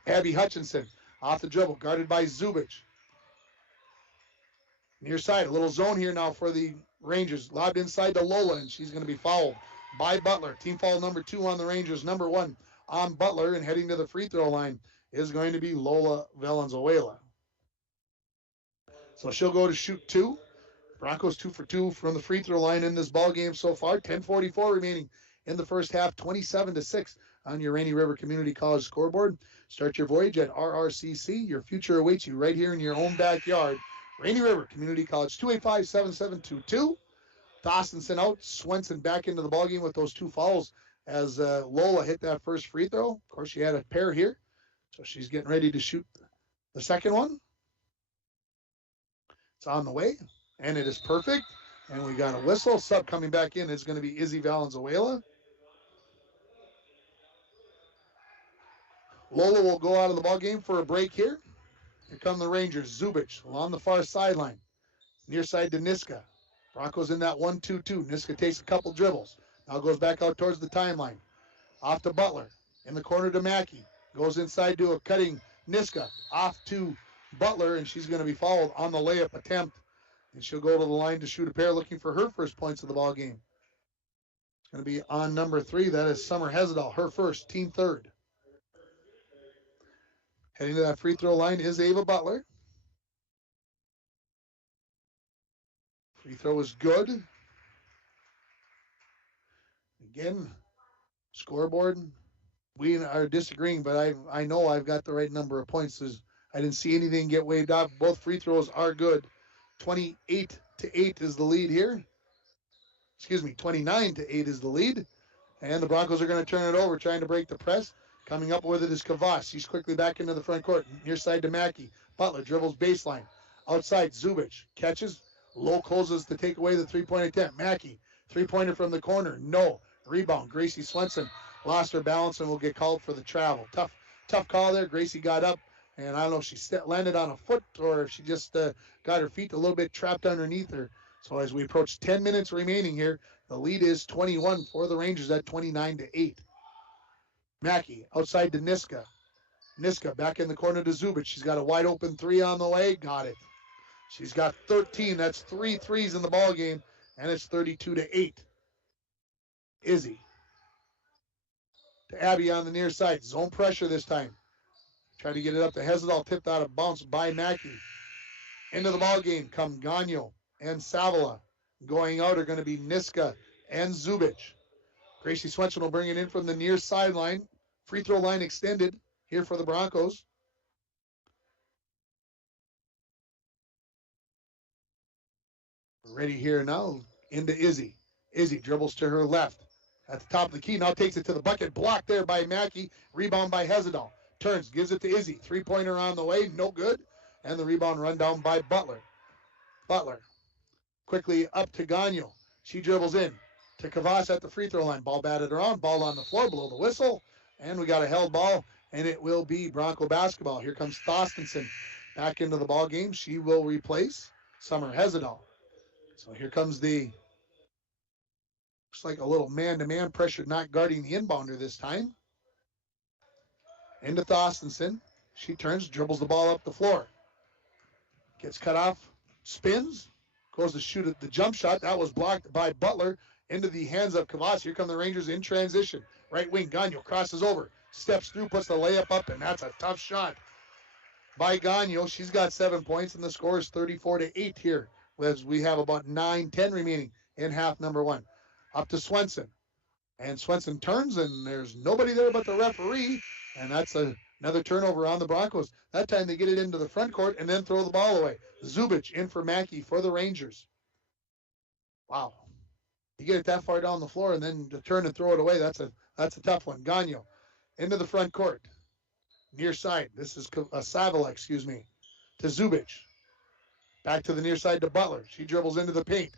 Abby Hutchinson off the dribble, guarded by Zubich. Near side, a little zone here now for the Rangers. Lobbed inside to Lola, and she's going to be fouled by Butler. Team foul number 2 on the Rangers. Number 1 on Butler, and heading to the free throw line is going to be Lola Valenzuela. So she'll go to shoot 2. Broncos 2 for 2 from the free throw line in this ball game so far. 10:44 remaining in the first half, 27-6 on your Rainy River Community College scoreboard. Start your voyage at RRCC. Your future awaits you right here in your own backyard. Rainy River Community College, 285-7722. Thostenson out, Swenson back into the ballgame with those 2 fouls as Lola hit that first free throw. Of course, she had a pair here, so she's getting ready to shoot the second one. It's on the way, and it is perfect. And we got a whistle. Sub coming back in is going to be Izzy Valenzuela. Lola will go out of the ballgame for a break here. Here come the Rangers. Zubich along the far sideline. Near side to Niska. Broncos in that 1-2-2. Niska takes a couple dribbles. Now goes back out towards the timeline. Off to Butler. In the corner to Mackey. Goes inside to a cutting Niska. Off to Butler, and she's going to be fouled on the layup attempt. And she'll go to the line to shoot a pair, looking for her first points of the ball game. It's going to be on number 3. That is Summer Hessedal, her first, team third. Heading to that free throw line is Ava Butler. Free throw is good. Again, scoreboard. We are disagreeing, but I know I've got the right number of points. I didn't see anything get waved off. Both free throws are good. 28-8 is the lead here. Excuse me, 29-8 is the lead. And the Broncos are going to turn it over, trying to break the press. Coming up with it is Kavas. He's quickly back into the front court. Near side to Mackey. Butler dribbles baseline. Outside, Zubich catches. Low closes to take away the three-point attempt. Mackey, three-pointer from the corner. No. Rebound. Gracie Swenson lost her balance and will get called for the travel. Tough call there. Gracie got up, and I don't know if she landed on a foot or if she just got her feet a little bit trapped underneath her. So as we approach 10 minutes remaining here, the lead is 21 for the Rangers at 29-8. Mackey outside to Niska. Niska back in the corner to Zubich. She's got a wide open 3 on the way. Got it. She's got 13. That's 3 threes in the ball game, and it's 32-8. Izzy to Abby on the near side. Zone pressure this time. Trying to get it up to Hessedal. Tipped out of bounds by Mackey. Into the ball game come Gagno and Savala. Going out are going to be Niska and Zubich. Gracie Swenson will bring it in from the near sideline. Free throw line extended here for the Broncos. Ready here now into Izzy. Izzy dribbles to her left. At the top of the key, now takes it to the bucket. Blocked there by Mackey. Rebound by Hessedal. Turns, gives it to Izzy. Three-pointer on the way, no good. And the rebound run down by Butler. Butler quickly up to Gagno. She dribbles in to Kavas at the free throw line. Ball batted around, ball on the floor, below the whistle. And we got a held ball, and it will be Bronco basketball. Here comes Thostenson back into the ball game. She will replace Summer Hessedal. So here comes looks like a little man-to-man pressure, not guarding the inbounder this time. Into Thostenson. She turns, dribbles the ball up the floor. Gets cut off, spins, goes to shoot at the jump shot. That was blocked by Butler into the hands of Kavas. Here come the Rangers in transition. Right wing, Gagno crosses over, steps through, puts the layup up, and that's a tough shot by Gagno. She's got 7 points, and the score is 34-8 here, as we have about 9-10 remaining in half number 1. Up to Swenson. And Swenson turns, and there's nobody there but the referee, and that's another turnover on the Broncos. That time they get it into the front court and then throw the ball away. Zubich in for Mackey for the Rangers. Wow. You get it that far down the floor and then to turn and throw it away, that's a tough one. Gagno into the front court. Near side. This is Savala, to Zubich. Back to the near side to Butler. She dribbles into the paint.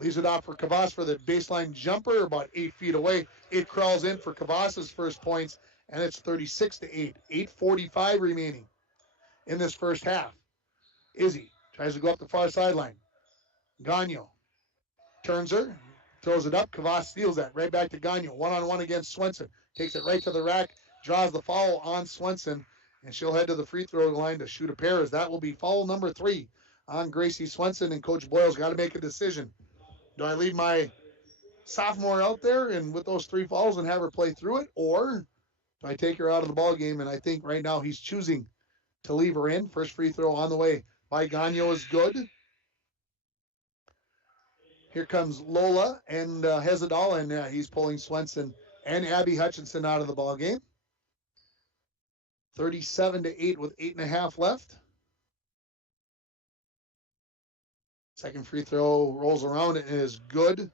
Leaves it off for Kavas for the baseline jumper, about 8 feet away. It crawls in for Kavas's first points, and it's 36-8. 8:45 remaining in this first half. Izzy tries to go up the far sideline. Gagno turns her, throws it up. Kavas steals that. Right back to Gagno. One-on-one against Swenson. Takes it right to the rack, draws the foul on Swenson, and she'll head to the free throw line to shoot a pair, as that will be foul number 3 on Gracie Swenson, and Coach Boyle's got to make a decision. Do I leave my sophomore out there and with those 3 fouls and have her play through it, or do I take her out of the ball game? And I think right now he's choosing to leave her in. First free throw on the way by Gagno is good. Here comes Lola and Hezadal, and he's pulling Swenson and Abby Hutchinson out of the ball game. 37-8 with 8.5 left. Second free throw rolls around and is good.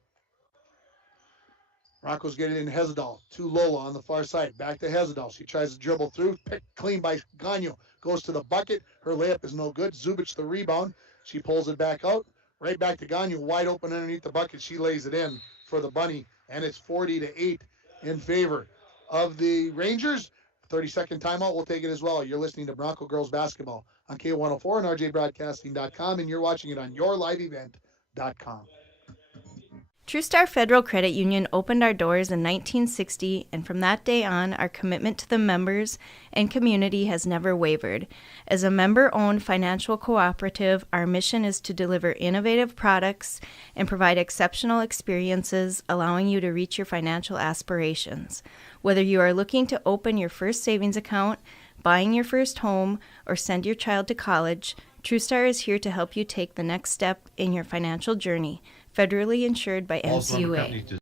Broncos get it in Hezadal to Lola on the far side. Back to Hezadal. She tries to dribble through. Picked clean by Gagnon. Goes to the bucket. Her layup is no good. Zubic the rebound. She pulls it back out. Right back to Gagnon. Wide open underneath the bucket. She lays it in for the Bunny. And it's 40-8 in favor of the Rangers. 30-second timeout. We'll take it as well. You're listening to Bronco Girls Basketball on K104 and RJBroadcasting.com. And you're watching it on yourliveevent.com. Truestar Federal Credit Union opened our doors in 1960, and from that day on, our commitment to the members and community has never wavered. As a member-owned financial cooperative, our mission is to deliver innovative products and provide exceptional experiences, allowing you to reach your financial aspirations. Whether you are looking to open your first savings account, buying your first home, or send your child to college, Truestar is here to help you take the next step in your financial journey. Federally insured by NCUA.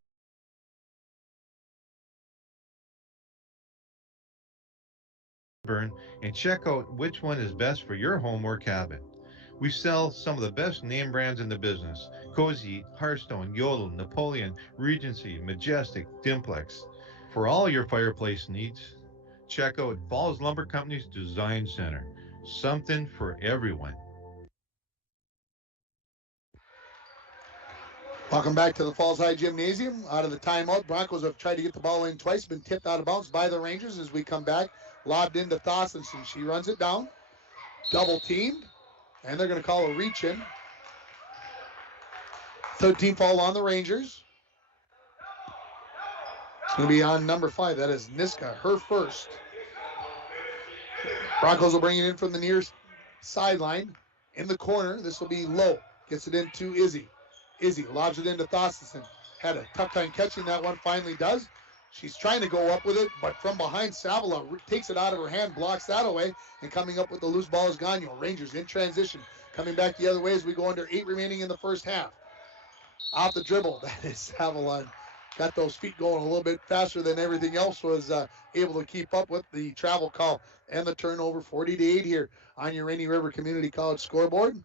And check out which one is best for your home or cabin. We sell some of the best name brands in the business: Cozy, Hearthstone, Yodel, Napoleon, Regency, Majestic, Dimplex. For all your fireplace needs, check out Falls Lumber Company's Design Center. Something for everyone. Welcome back to the Falls High Gymnasium. Out of the timeout, Broncos have tried to get the ball in twice, been tipped out of bounds by the Rangers as we come back. Lobbed into Thostenson. She runs it down. Double teamed. And they're going to call a reach in. 13 foul on the Rangers. It's going to be on number 5. That is Niska, her first. Broncos will bring it in from the near sideline. In the corner, this will be Lowe. Gets it into Izzy. Izzy lobs it into Thostenson. Had a tough time catching that one, finally does. She's trying to go up with it, but from behind, Savala takes it out of her hand, blocks that away, and coming up with the loose ball is Gagnon. Rangers in transition, coming back the other way as we go under 8 remaining in the first half. Off the dribble, that is Savala. Got those feet going a little bit faster than everything else was able to keep up with the travel call and the turnover. 40-8 here on your Rainy River Community College scoreboard.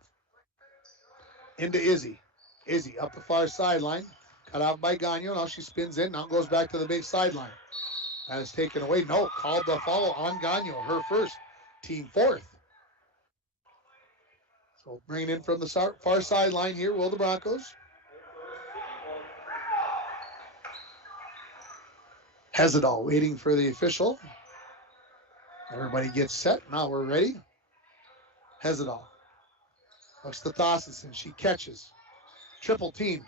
Into Izzy. Izzy up the far sideline. Cut out by Gagnon. Now she spins in. Now goes back to the big sideline. That is taken away. No, called the follow on Gagnon. Her first. Team fourth. So bringing in from the far sideline here will the Broncos. Hezadal waiting for the official. Everybody gets set. Now we're ready. Hezadal. Looks to Thostenson. She catches. Triple teamed.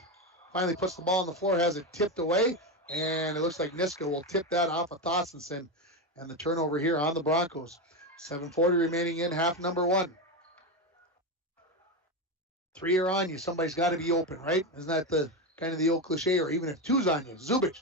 Finally puts the ball on the floor, has it tipped away, and it looks like Niska will tip that off of Thostenson. And the turnover here on the Broncos. 7:40 remaining in half number 1. 3 are on you. Somebody's got to be open, right? Isn't that the kind of the old cliche? Or even if 2's on you. Zubic.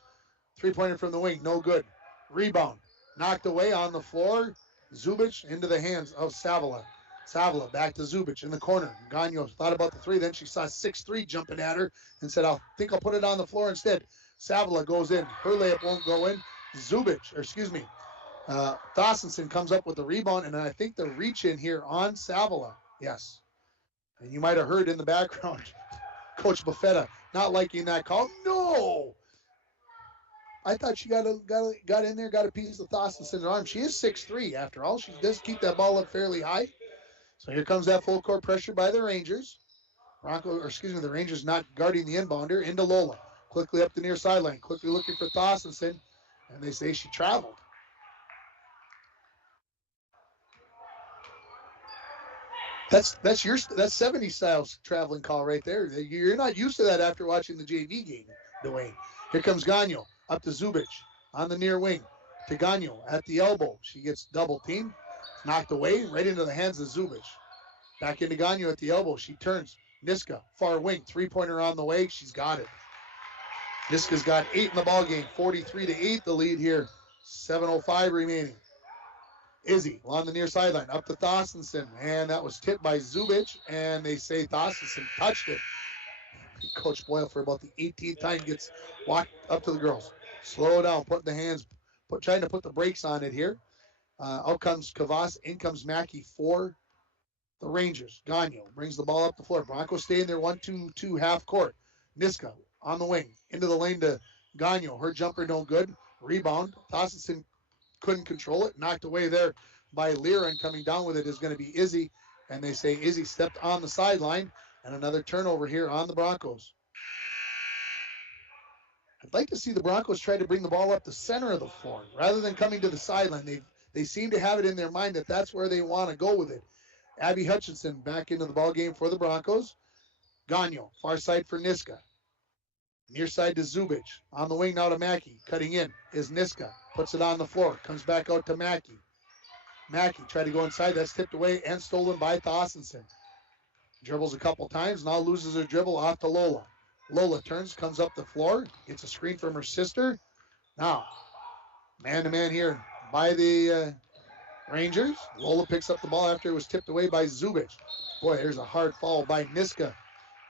3-pointer from the wing. No good. Rebound. Knocked away on the floor. Zubic into the hands of Savala. Savala back to Zubic in the corner. Gagnon thought about the 3. Then she saw 6'3" jumping at her and said, I think I'll put it on the floor instead. Savala goes in. Her layup won't go in. Thostenson comes up with the rebound, and I think the reach in here on Savala. Yes. And you might have heard in the background, Coach Buffetta not liking that call. No! I thought she got in there, got a piece of Thostenson in her arm. She is 6'3" after all. She does keep that ball up fairly high. So here comes that full court pressure by the Rangers. The Rangers not guarding the inbounder. Into Lola. Quickly up the near sideline. Quickly looking for Thostenson. And they say she traveled. That's 70s style traveling call right there. You're not used to that after watching the JV game, Dwayne. Here comes Gagnon. Up to Zubic on the near wing. To Gagnon at the elbow. She gets double teamed. Knocked away right into the hands of Zubic. Back into Gagnon at the elbow. She turns. Niska, far wing. 3-pointer on the way. She's got it. Niska's got 8 in the ball game. 43-8 the lead here. 7:05 remaining. Izzy on the near sideline. Up to Thostenson. And that was tipped by Zubic. And they say Thostenson touched it. Coach Boyle for about the 18th time gets walked up to the girls. Slow down, putting the hands, trying to put the brakes on it here. Out comes Kavas, in comes Mackey for the Rangers. Gagnon brings the ball up the floor. Broncos stay in their 1-2-2 half court. Niska on the wing, into the lane to Gagnon. Her jumper no good. Rebound. Thostenson couldn't control it. Knocked away there by Lear, and coming down with it is going to be Izzy. And they say Izzy stepped on the sideline, and another turnover here on the Broncos. I'd like to see the Broncos try to bring the ball up the center of the floor rather than coming to the sideline. They seem to have it in their mind that that's where they want to go with it. Abby Hutchinson back into the ball game for the Broncos. Gagnon, far side for Niska. Near side to Zubic. On the wing now to Mackey. Cutting in is Niska. Puts it on the floor. Comes back out to Mackey. Mackey tried to go inside. That's tipped away and stolen by Thostenson. Dribbles a couple times. Now loses her dribble off to Lola. Lola turns, comes up the floor. Gets a screen from her sister. Now, man-to-man here by the Rangers. Lola picks up the ball after it was tipped away by Zubic. Boy, there's a hard foul by Niska.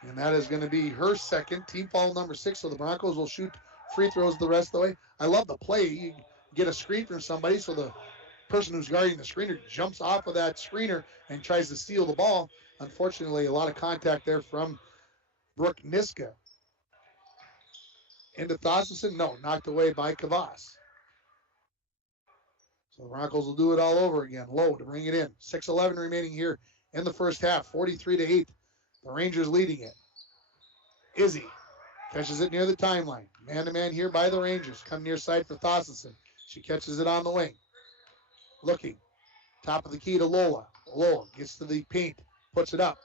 And that is going to be her second. Team foul number 6, so the Broncos will shoot free throws the rest of the way. I love the play. You get a screen from somebody, so the person who's guarding the screener jumps off of that screener and tries to steal the ball. Unfortunately, a lot of contact there from Brooke Niska. Into Thostenson. No, knocked away by Kavas. So the Broncos will do it all over again. Low to bring it in. 6:11 remaining here in the first half. 43-8. The Rangers leading it. Izzy catches it near the timeline. Man-to-man here by the Rangers. Come near side for Thostenson. She catches it on the wing. Looking. Top of the key to Lola. Lola gets to the paint. Puts it up.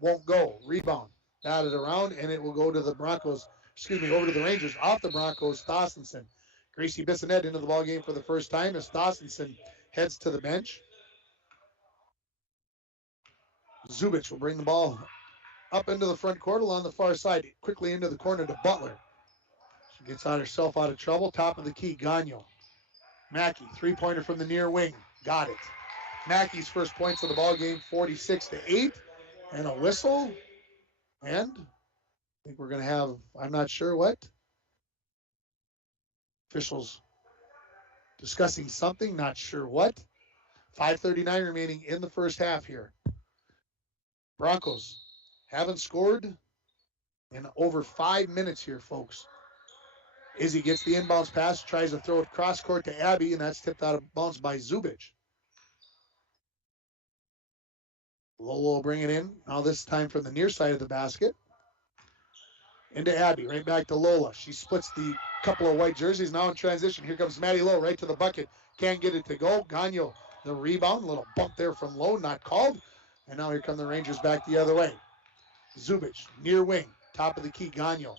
Won't go. Rebound. Batted around, and it will go to the Broncos. Over to the Rangers. Off the Broncos, Thostenson. Gracie Bissonette into the ballgame for the first time as Thostenson heads to the bench. Zubic will bring the ball up into the front court along the far side. Quickly into the corner to Butler. She gets herself out of trouble. Top of the key, Gagnon. Mackey, three-pointer from the near wing. Got it. Mackey's first points of the ballgame, 46-8. And a whistle. And I think we're going to have, I'm not sure what. Officials discussing something, not sure what. 5:39 remaining in the first half here. Broncos haven't scored in over 5 minutes here, folks. Izzy gets the inbounds pass, tries to throw it cross court to Abby, and that's tipped out of bounds by Zubic. Lolo will bring it in. Now this time from the near side of the basket. Into Abby, right back to Lola. She splits the couple of white jerseys. Now in transition, here comes Maddie Lowe right to the bucket. Can't get it to go. Gagnon, the rebound. A little bump there from Lowe, not called. And now here come the Rangers back the other way. Zubic, near wing, top of the key, Gagnon.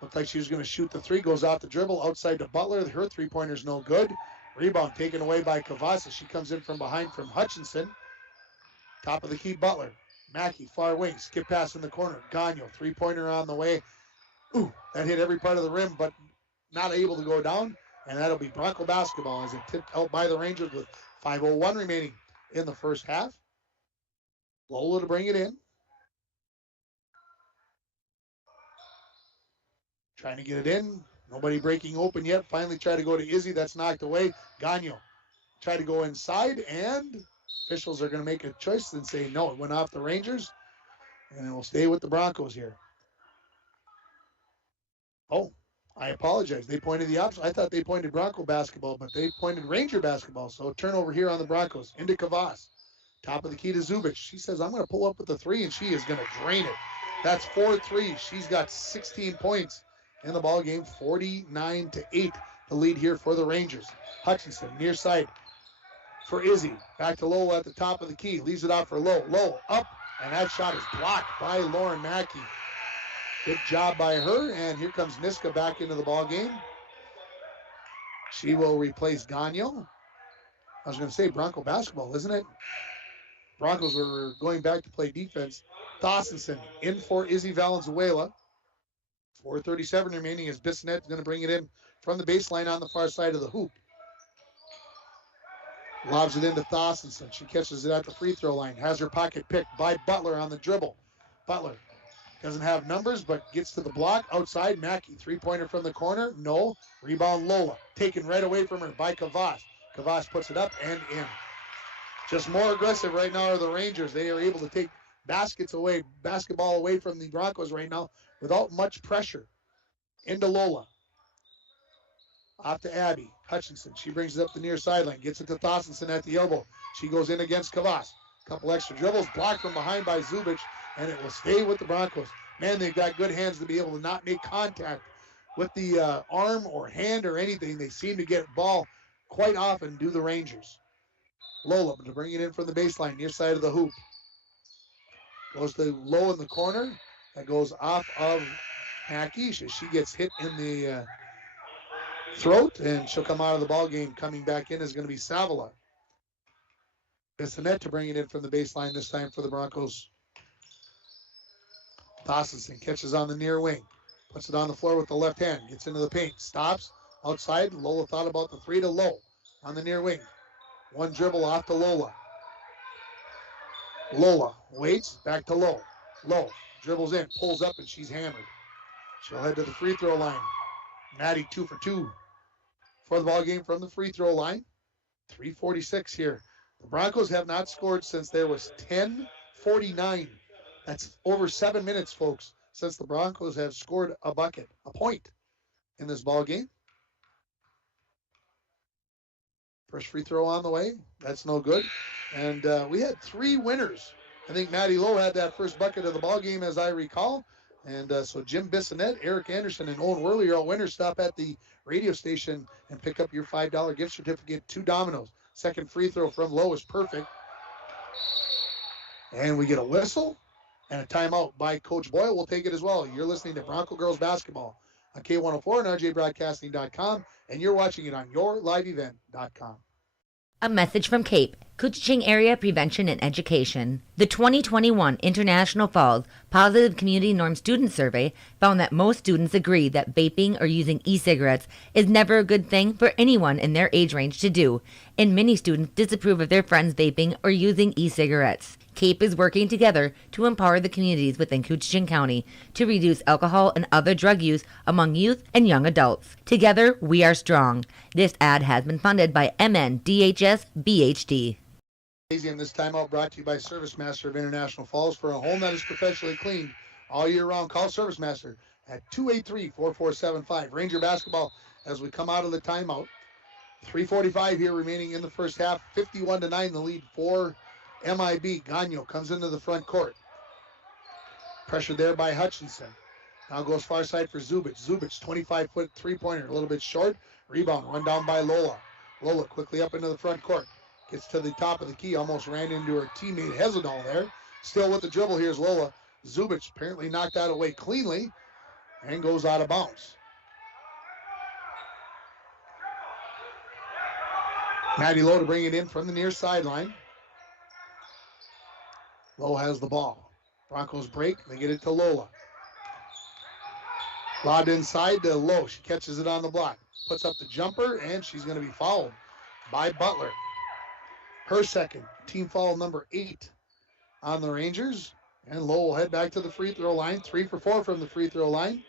Looked like she was going to shoot the three. Goes out the dribble, outside to Butler. Her three-pointer's no good. Rebound taken away by Kavasa. She comes in from behind from Hutchinson. Top of the key, Butler. Mackey, far wing, skip pass in the corner. Gagnon, three-pointer on the way. Ooh, that hit every part of the rim, but not able to go down. And that'll be Bronco basketball as it tipped out by the Rangers with 5:01 remaining in the first half. Lola to bring it in. Trying to get it in. Nobody breaking open yet. Finally try to go to Izzy. That's knocked away. Gagnon try to go inside, and officials are going to make a choice and say no. It went off the Rangers, and it will stay with the Broncos here. Oh, I apologize. They pointed the opposite. I thought they pointed Bronco basketball, but they pointed Ranger basketball. So turnover here on the Broncos. Into Kavas. Top of the key to Zubic. She says, I'm going to pull up with the three, and she is going to drain it. That's 4-3. She's got 16 points in the ball game, 49-8. The lead here for the Rangers. Hutchinson, near side for Izzy. Back to Lola at the top of the key. Leaves it out for Lowe. Lowe up, and that shot is blocked by Lauren Mackey. Good job by her, and here comes Niska back into the ball game. She will replace Gagnon. I was going to say Bronco basketball, isn't it? Broncos were going back to play defense. Thostenson in for Izzy Valenzuela. 4:37 remaining as Bissonette is going to bring it in from the baseline on the far side of the hoop. Lobs it into Thostenson. She catches it at the free throw line. Has her pocket picked by Butler on the dribble. Butler Doesn't have numbers, but gets to the block. Outside, Mackey. Three-pointer from the corner. No. Rebound, Lola. Taken right away from her by Kavas. Kavas puts it up and in. Just more aggressive right now are the Rangers. They are able to take basketball away from the Broncos right now without much pressure. Into Lola. Off to Abby. Hutchinson. She brings it up the near sideline. Gets it to Thostenson at the elbow. She goes in against Kavas. Couple extra dribbles. Blocked from behind by Zubic. And it will stay with the Broncos. Man, they've got good hands to be able to not make contact with the arm or hand or anything. They seem to get ball quite often, do the Rangers. Lola to bring it in from the baseline, near side of the hoop. Goes to Low in the corner. That goes off of Mackey. She gets hit in the throat, and she'll come out of the ball game. Coming back in is going to be Savala. Bissonette to bring it in from the baseline this time for the Broncos. Thostenson catches on the near wing. Puts it on the floor with the left hand. Gets into the paint. Stops. Outside. Lola thought about the three to Low on the near wing. One dribble off to Lola. Lola waits. Back to Low. Low dribbles in. Pulls up and she's hammered. She'll head to the free throw line. Maddie 2 for 2 for the ball game from the free throw line. 3:46 here. The Broncos have not scored since there was 10:49. That's over 7 minutes, folks, since the Broncos have scored a point in this ball game. First free throw on the way. That's no good. And we had 3 winners. I think Maddie Lowe had that first bucket of the ball game, as I recall. And so Jim Bissonette, Eric Anderson, and Owen Worley are all winners. Stop at the radio station and pick up your $5 gift certificate to Domino's. Second free throw from Lowe is perfect. And we get a whistle and a timeout by Coach Boyle. We'll take it as well. You're listening to Bronco Girls Basketball on K104 and RJBroadcasting.com, and you're watching it on YourLiveEvent.com. A message from CAPE, Couchiching Area Prevention and Education. The 2021 International Falls Positive Community Norm Student Survey found that most students agree that vaping or using e-cigarettes is never a good thing for anyone in their age range to do, and many students disapprove of their friends vaping or using e-cigarettes. CAPE is working together to empower the communities within Couchiching County to reduce alcohol and other drug use among youth and young adults. Together, we are strong. This ad has been funded by MNDHS BHD. And this timeout brought to you by Service Master of International Falls. For a home that is professionally cleaned all year round, call Service Master at 283-4475. Ranger basketball as we come out of the timeout. 3:45 here remaining in the first half. 51-9 the lead for MIB. Gagno comes into the front court. Pressure there by Hutchinson. Now goes far side for Zubic. Zubic, 25-foot three-pointer, a little bit short. Rebound, run down by Lola. Lola quickly up into the front court. Gets to the top of the key, almost ran into her teammate Hezedal there. Still with the dribble, here's Lola. Zubic apparently knocked that away cleanly and goes out of bounds. Maddie Lowe to bring it in from the near sideline. Lowe has the ball. Broncos break. They get it to Lola. Lobbed inside to Lowe. She catches it on the block. Puts up the jumper, and she's going to be fouled by Butler. Her second. Team foul number 8 on the Rangers. And Lowe will head back to the free throw line. 3 for 4 from the free throw line.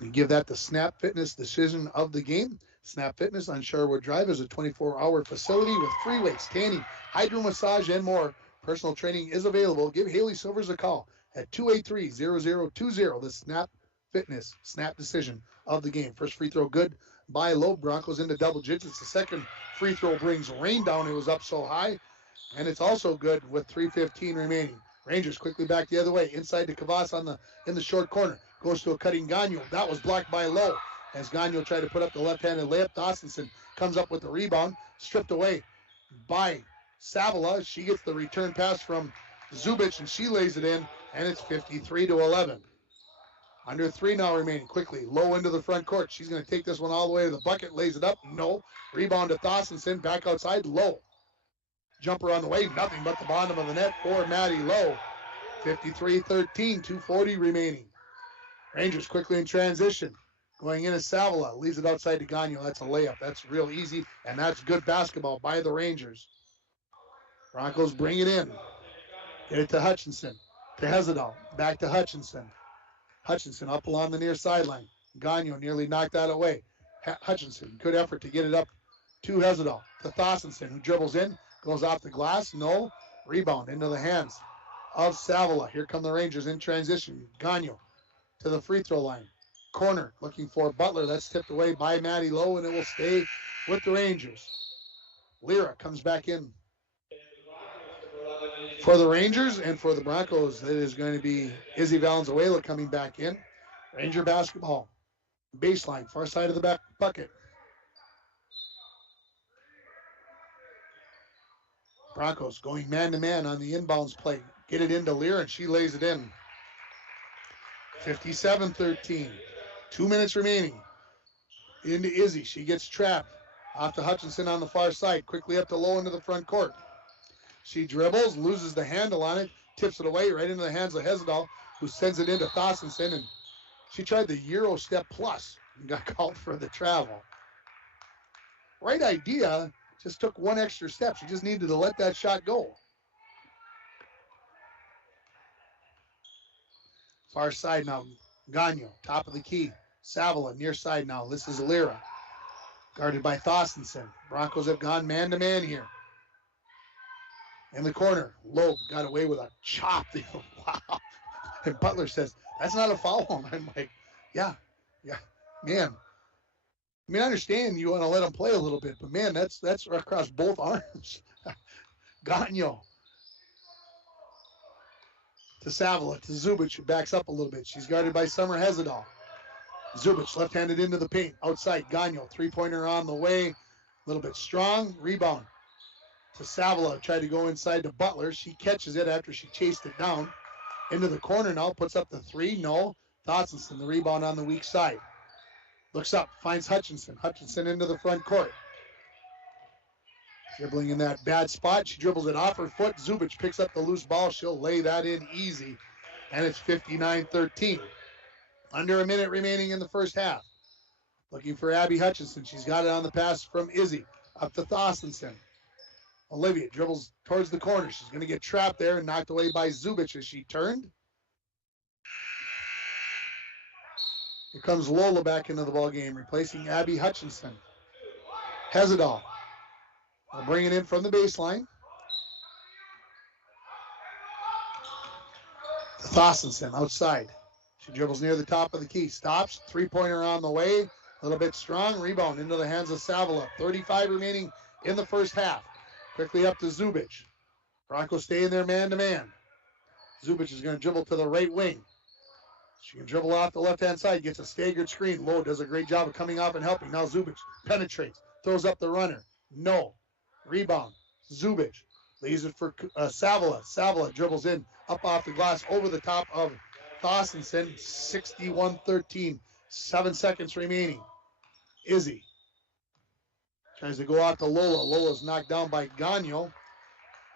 We give that the Snap Fitness decision of the game. Snap Fitness on Sherwood Drive is a 24-hour facility with free weights, tanning, hydro massage, and more. Personal training is available. Give Haley Silvers a call at 283-0020. The Snap Fitness Snap decision of the game. First free throw good by Lowe. Broncos into double digits. The second free throw brings rain down. It was up so high. And it's also good with 3:15 remaining. Rangers quickly back the other way. Inside to Kavas in the short corner. Goes to a cutting Gagno. That was blocked by Lowe. As Gagno tried to put up the left-handed layup, Thostenson comes up with the rebound. Stripped away by Savala. She gets the return pass from Zubic, and she lays it in, and it's 53-11. Under 3 now remaining. Quickly, Lowe into the front court. She's going to take this one all the way to the bucket. Lays it up. No. Rebound to Thostenson. Back outside. Lowe. Jumper on the way. Nothing but the bottom of the net for Maddie Lowe. 53-13. 2:40 remaining. Rangers quickly in transition. Going in as Savala. Leaves it outside to Gagno. That's a layup. That's real easy, and that's good basketball by the Rangers. Broncos bring it in. Get it to Hutchinson. To Hezedal. Back to Hutchinson. Hutchinson up along the near sideline. Gagnon nearly knocked that away. Hutchinson, good effort to get it up to Hezedal. To Thostenson, who dribbles in. Goes off the glass. No. Rebound into the hands of Savola. Here come the Rangers in transition. Gagnon to the free throw line. Corner looking for Butler. That's tipped away by Maddie Lowe, and it will stay with the Rangers. Lyra comes back in for the Rangers, and for the Broncos, it is going to be Izzy Valenzuela coming back in. Ranger basketball. Baseline, far side of the back bucket. Broncos going man-to-man on the inbounds play. Get it into Lyra, and she lays it in. 57-13. 2 minutes remaining. Into Izzy. She gets trapped. Off to Hutchinson on the far side. Quickly up to Lowe into the front court. She dribbles, loses the handle on it, tips it away right into the hands of Hezedal, who sends it into Thostenson, and she tried the Euro step plus and got called for the travel. Right idea, just took one extra step. She just needed to let that shot go. Far side now, Gagnon, top of the key. Savola, near side now. This is Lyra, guarded by Thostenson. Broncos have gone man-to-man here. In the corner, Loeb got away with a chop. Wow. And Butler says, that's not a foul. I'm like, yeah, man. I mean, I understand you want to let him play a little bit, but man, that's across both arms. Gagnon to Savola, to Zubic, who backs up a little bit. She's guarded by Summer Hezedal. Zubic left-handed into the paint. Outside, Gagnon, three-pointer on the way. A little bit strong. Rebound to Savola. Tried to go inside to Butler. She catches it after she chased it down. Into the corner now. Puts up the three. No. Thostenson, the rebound on the weak side. Looks up. Finds Hutchinson. Hutchinson into the front court. Dribbling in that bad spot. She dribbles it off her foot. Zubic picks up the loose ball. She'll lay that in easy. And it's 59-13. Under a minute remaining in the first half. Looking for Abby Hutchinson. She's got it on the pass from Izzy. Up to Thostenson. Olivia dribbles towards the corner. She's going to get trapped there and knocked away by Zubic as she turned. Here comes Lola back into the ball game, replacing Abby Hutchinson. Hezedal will bring it in from the baseline. Thostenson outside. She dribbles near the top of the key. Stops. Three-pointer on the way. A little bit strong. Rebound into the hands of Savola. 35 remaining in the first half. Quickly up to Zubic. Broncos stay in there man-to-man. Zubic is going to dribble to the right wing. She can dribble off the left-hand side. Gets a staggered screen. Lowe does a great job of coming off and helping. Now Zubic penetrates. Throws up the runner. No. Rebound. Zubic. Leaves it for Savola. Savola dribbles in. Up off the glass. Over the top of Thostenson. 61-13. 7 seconds remaining. Izzy tries to go out to Lola. Lola's knocked down by Gagnon.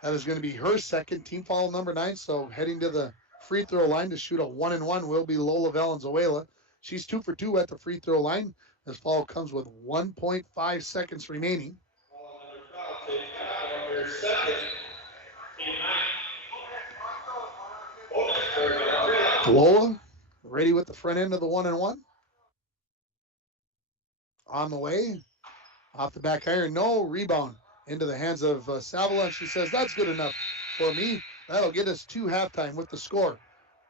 That is going to be her second. Team foul number 9. So heading to the free throw line to shoot a 1-and-1 will be Lola Valenzuela. She's 2 for 2 at the free throw line. This foul comes with 1.5 seconds remaining. Lola ready with the front end of the 1-and-1. On the way. Off the back iron, no. Rebound into the hands of Savola, and she says, that's good enough for me. That'll get us to halftime with the score.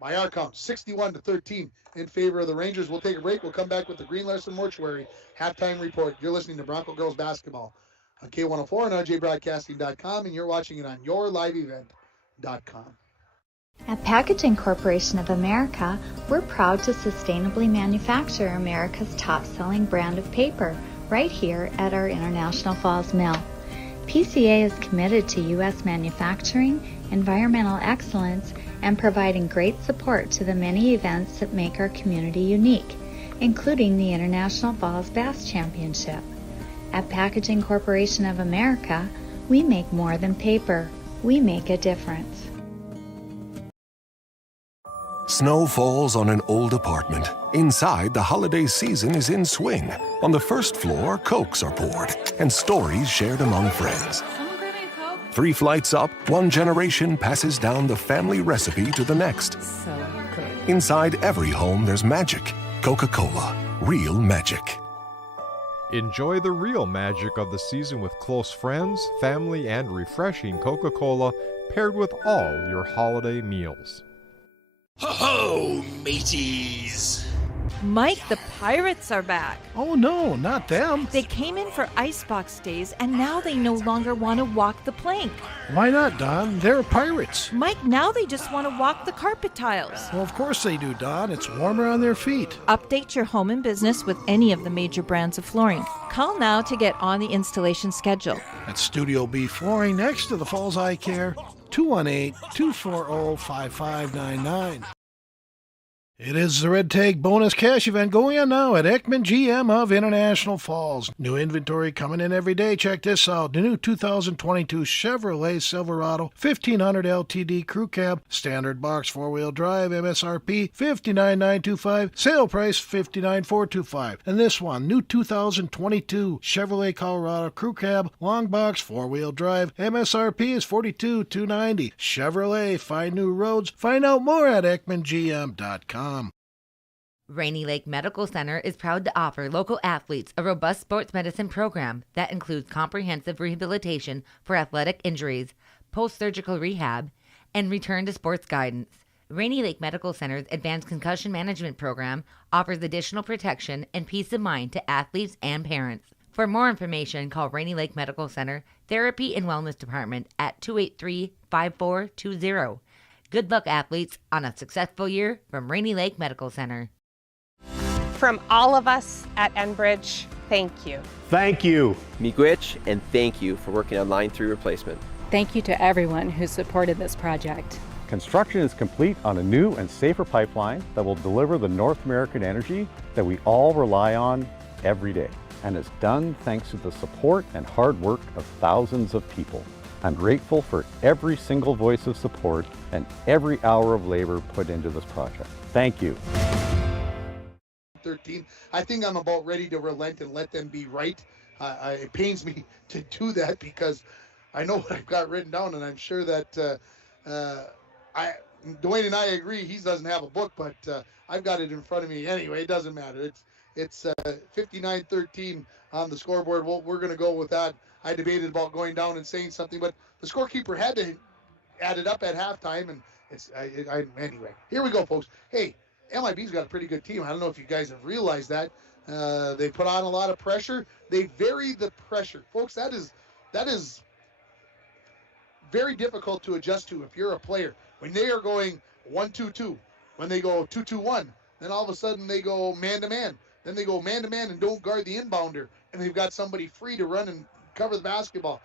By our count, 61-13 in favor of the Rangers. We'll take a break. We'll come back with the Green Larson Mortuary halftime report. You're listening to Bronco Girls Basketball on K104 and RJBroadcasting.com, and you're watching it on yourliveevent.com. At Packaging Corporation of America, we're proud to sustainably manufacture America's top-selling brand of paper right here at our International Falls Mill. PCA is committed to U.S. manufacturing, environmental excellence, and providing great support to the many events that make our community unique, including the International Falls Bass Championship. At Packaging Corporation of America, we make more than paper. We make a difference. Snow falls on an old apartment. Inside, the holiday season is in swing. On the first floor, Cokes are poured and stories shared among friends. Someone grab me a Coke? 3 flights up, one generation passes down the family recipe to the next. So good. Inside every home, there's magic. Coca-Cola. Real magic. Enjoy the real magic of the season with close friends, family, and refreshing Coca-Cola paired with all your holiday meals. Ho-ho, mateys! Mike, the Pirates are back. Oh no, not them. They came in for icebox days, and now they no longer want to walk the plank. Why not, Don? They're pirates. Mike, now they just want to walk the carpet tiles. Well, of course they do, Don. It's warmer on their feet. Update your home and business with any of the major brands of flooring. Call now to get on the installation schedule. At Studio B Flooring next to the Falls Eye Care, 218-240-5599. It is the Red Tag Bonus Cash event going on now at Ekman GM of International Falls. New inventory coming in every day. Check this out. The new 2022 Chevrolet Silverado 1500 LTD Crew Cab, standard box 4-wheel drive, MSRP $59,925, sale price $59,425. And this one, new 2022 Chevrolet Colorado Crew Cab, long box 4-wheel drive, MSRP is $42,290. Chevrolet, find new roads. Find out more at EkmanGM.com. Rainy Lake Medical Center is proud to offer local athletes a robust sports medicine program that includes comprehensive rehabilitation for athletic injuries, post-surgical rehab, and return to sports guidance. Rainy Lake Medical Center's advanced concussion management program offers additional protection and peace of mind to athletes and parents. For more information, call Rainy Lake Medical Center Therapy and Wellness Department at 283-5420. Good luck, athletes, on a successful year from Rainy Lake Medical Center. From all of us at Enbridge, thank you. Thank you. Miigwech, and thank you for working on Line 3 replacement. Thank you to everyone who supported this project. Construction is complete on a new and safer pipeline that will deliver the North American energy that we all rely on every day. And it's done thanks to the support and hard work of thousands of people. I'm grateful for every single voice of support and every hour of labor put into this project. Thank you. 13. I think I'm about ready to relent and let them be right. It pains me to do that because I know what I've got written down, and I'm sure that Dwayne and I agree. He doesn't have a book, but I've got it in front of me anyway. It doesn't matter. It's 59-13 on the scoreboard. We're going to go with that. I debated about going down and saying something, but the scorekeeper had to add it up at halftime, and anyway. Here we go, folks. Hey, MIB's got a pretty good team. I don't know if you guys have realized that. They put on a lot of pressure. They vary the pressure, folks. That is very difficult to adjust to if you're a player. When they are going 1-2-2, when they go 2-2-1, then all of a sudden they go man-to-man. Then they go man-to-man and don't guard the inbounder, and they've got somebody free to run and cover the basketball.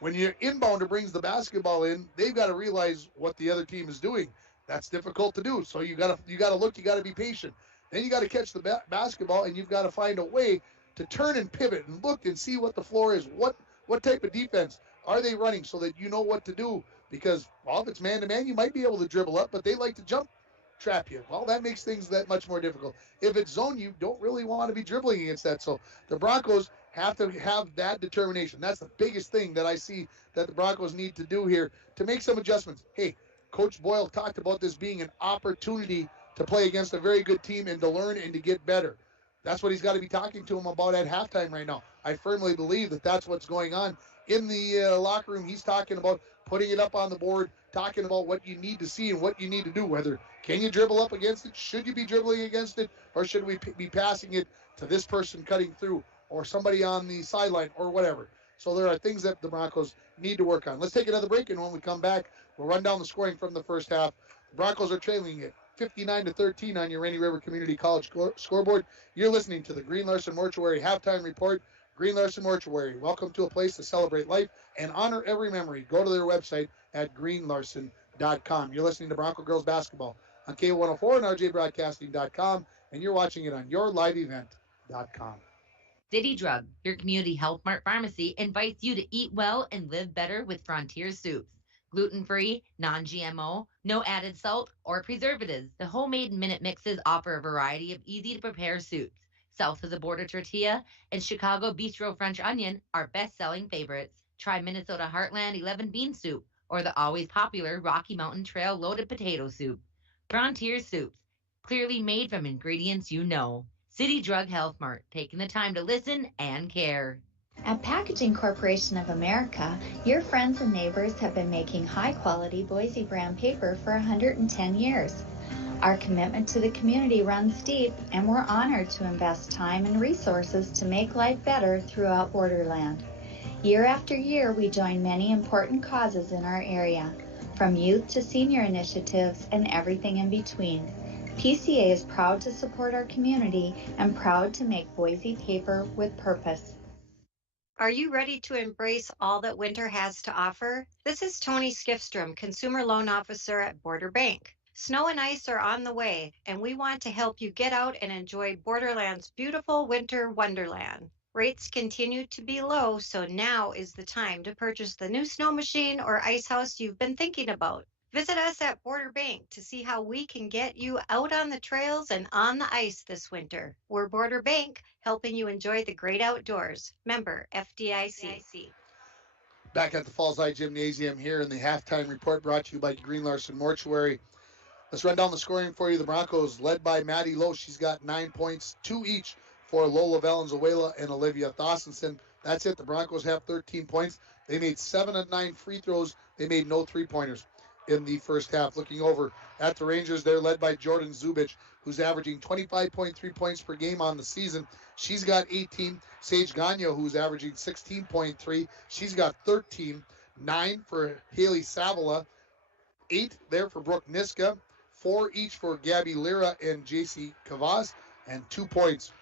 When your inbounder brings the basketball in, they've got to realize what the other team is doing. That's difficult to do. So you got to look, you got to be patient. Then you got to catch the basketball, and you've got to find a way to turn and pivot and look and see what the floor is. What type of defense are they running so that you know what to do? Because, well, if it's man-to-man, you might be able to dribble up, but they like to jump trap you. Well, that makes things that much more difficult. If it's zone, you don't really want to be dribbling against that. So the Broncos have to have that determination. That's the biggest thing that I see that the Broncos need to do here to make some adjustments. Hey, Coach Boyle talked about this being an opportunity to play against a very good team and to learn and to get better. That's what he's got to be talking to him about at halftime right now. I firmly believe that that's what's going on in the locker room. He's talking about putting it up on the board, talking about what you need to see and what you need to do. Whether can you dribble up against it? Should you be dribbling against it? Or should we be passing it to this person cutting through or somebody on the sideline or whatever? So there are things that the Broncos need to work on. Let's take another break, and when we come back, we'll run down the scoring from the first half. The Broncos are trailing it 59-13 on your Rainy River Community College scoreboard. You're listening to the Green Larson Mortuary Halftime Report. Green Larson Mortuary, welcome to a place to celebrate life and honor every memory. Go to their website at greenlarson.com. You're listening to Bronco Girls Basketball on K104 and rjbroadcasting.com, and you're watching it on yourliveevent.com. City Drug, your community health mart pharmacy, invites you to eat well and live better with Frontier Soups. Gluten-free, non-GMO, no added salt or preservatives. The homemade minute mixes offer a variety of easy-to-prepare soups. South of the Border tortilla and Chicago Bistro French onion are best-selling favorites. Try Minnesota Heartland 11 bean soup or the always popular Rocky Mountain Trail loaded potato soup. Frontier Soups, clearly made from ingredients you know. City Drug Health Mart, taking the time to listen and care. At Packaging Corporation of America, your friends and neighbors have been making high-quality Boise brand paper for 110 years. Our commitment to the community runs deep, and we're honored to invest time and resources to make life better throughout Borderland. Year after year, we join many important causes in our area, from youth to senior initiatives and everything in between. PCA is proud to support our community and proud to make Boise paper with purpose. Are you ready to embrace all that winter has to offer? This is Tony Skifstrom, Consumer Loan Officer at Border Bank. Snow and ice are on the way, and we want to help you get out and enjoy Borderland's beautiful winter wonderland. Rates continue to be low, so now is the time to purchase the new snow machine or ice house you've been thinking about. Visit us at Border Bank to see how we can get you out on the trails and on the ice this winter. We're Border Bank, helping you enjoy the great outdoors. Member FDIC. Back at the Falls High Gymnasium here in the halftime report brought to you by Green Larson Mortuary. Let's run down the scoring for you. The Broncos led by Maddie Lowe. She's got 9 points, 2 each for Lola Valenzuela and Olivia Thostenson. That's it. The Broncos have 13 points. They made 7 of 9 free throws. They made no three-pointers in the first half. Looking over at the Rangers, they're led by Jordan Zubich, who's averaging 25.3 points per game on the season. She's got 18. Sage Gagnon, who's averaging 16.3. She's got 13. 9 for Haley Savola. 8 there for Brooke Niska. 4 each for Gabby Lira and JC Kavas. And 2 points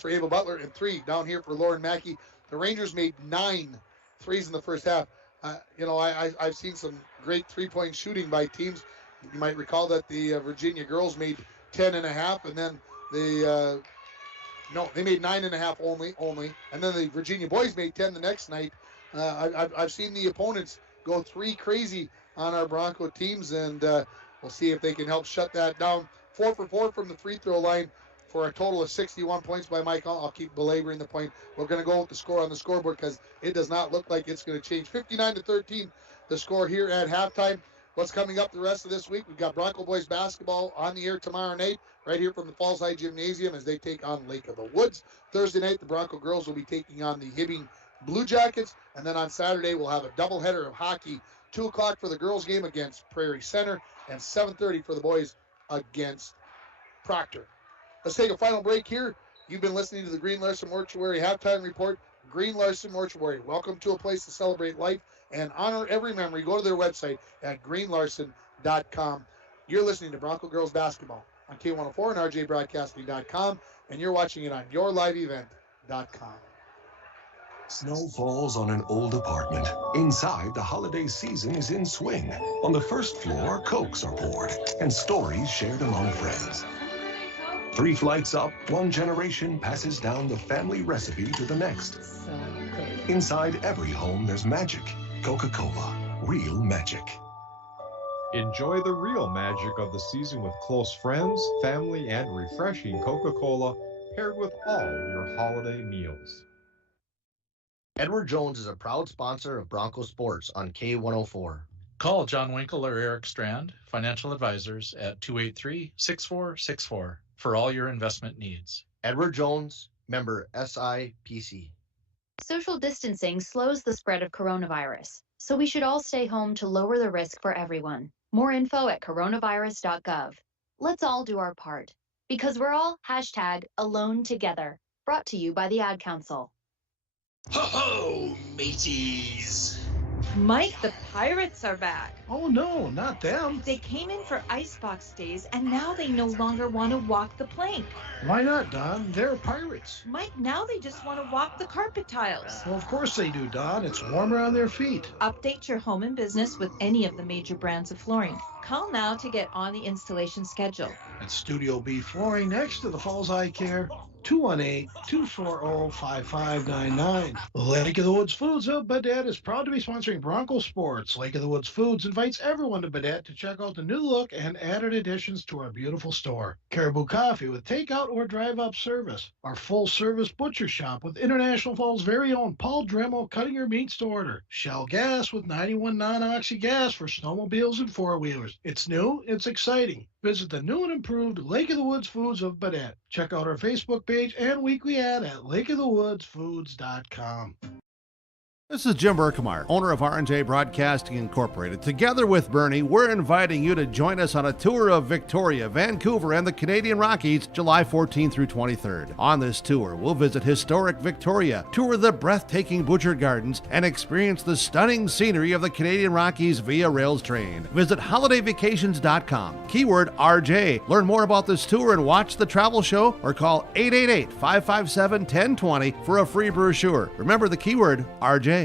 for Ava Butler, and 3 down here for Lauren Mackey. The Rangers made 9 threes in the first half. I've seen some great three-point shooting by teams. You might recall that the Virginia girls made 10.5, and then they made 9.5 only, and then the Virginia boys made 10 the next night. I've seen the opponents go 3 crazy on our Bronco teams, and we'll see if they can help shut that down. 4 for 4 from the free throw line for a total of 61 points by Mike. I'll keep belaboring the point. We're going to go with the score on the scoreboard because it does not look like it's going to change. 59-13, the score here at halftime. What's coming up the rest of this week? We've got Bronco boys basketball on the air tomorrow night, right here from the Falls High Gymnasium as they take on Lake of the Woods. Thursday night, the Bronco girls will be taking on the Hibbing Blue Jackets. And then on Saturday, we'll have a doubleheader of hockey. 2 o'clock for the girls game against Prairie Center and 7:30 for the boys against Proctor. Let's take a final break here. You've been listening to the Green Larson Mortuary Halftime Report. Green Larson Mortuary. Welcome to a place to celebrate life and honor every memory. Go to their website at greenlarson.com. You're listening to Bronco Girls Basketball on K104 and rjbroadcasting.com, and you're watching it on yourliveevent.com. Snow falls on an old apartment. Inside, the holiday season is in swing. On the first floor, Cokes are poured and stories shared among friends. 3 flights up, 1 generation passes down the family recipe to the next. Inside every home, there's magic. Coca-Cola, real magic. Enjoy the real magic of the season with close friends, family, and refreshing Coca-Cola paired with all your holiday meals. Edward Jones is a proud sponsor of Bronco Sports on K104. Call John Winkle or Eric Strand, financial advisors, at 283-6464 for all your investment needs. Edward Jones, member SIPC. Social distancing slows the spread of coronavirus, so we should all stay home to lower the risk for everyone. More info at coronavirus.gov. Let's all do our part, because we're all #alone together. Brought to you by the Ad Council. Ho-ho, mateys! Mike, the pirates are back. Oh no, not them. They came in for icebox days, and now they no longer want to walk the plank. Why not, Don? They're pirates. Mike, now they just want to walk the carpet tiles. Well, of course they do, Don. It's warmer on their feet. Update your home and business with any of the major brands of flooring. Call now to get on the installation schedule. At Studio B Flooring next to the Falls Eye Care, 218-240-5599. Lake of the Woods Foods of Badet is proud to be sponsoring Bronco Sports. Lake of the Woods Foods invites everyone to Badet to check out the new look and added additions to our beautiful store. Caribou Coffee with takeout or drive-up service. Our full-service butcher shop with International Falls' very own Paul Dremel cutting your meats to order. Shell Gas with 91 non-oxy gas for snowmobiles and four-wheelers. It's new, it's exciting. Visit the new and improved Lake of the Woods Foods of Badet. Check out our Facebook page and weekly ad at lakeofthewoodsfoods.com. This is Jim Berkmeyer, owner of R&J Broadcasting Incorporated. Together with Bernie, we're inviting you to join us on a tour of Victoria, Vancouver, and the Canadian Rockies, July 14th through 23rd. On this tour, we'll visit historic Victoria, tour the breathtaking Butchert Gardens, and experience the stunning scenery of the Canadian Rockies via rails train. Visit holidayvacations.com, keyword RJ. Learn more about this tour and watch the travel show, or call 888-557-1020 for a free brochure. Remember the keyword RJ.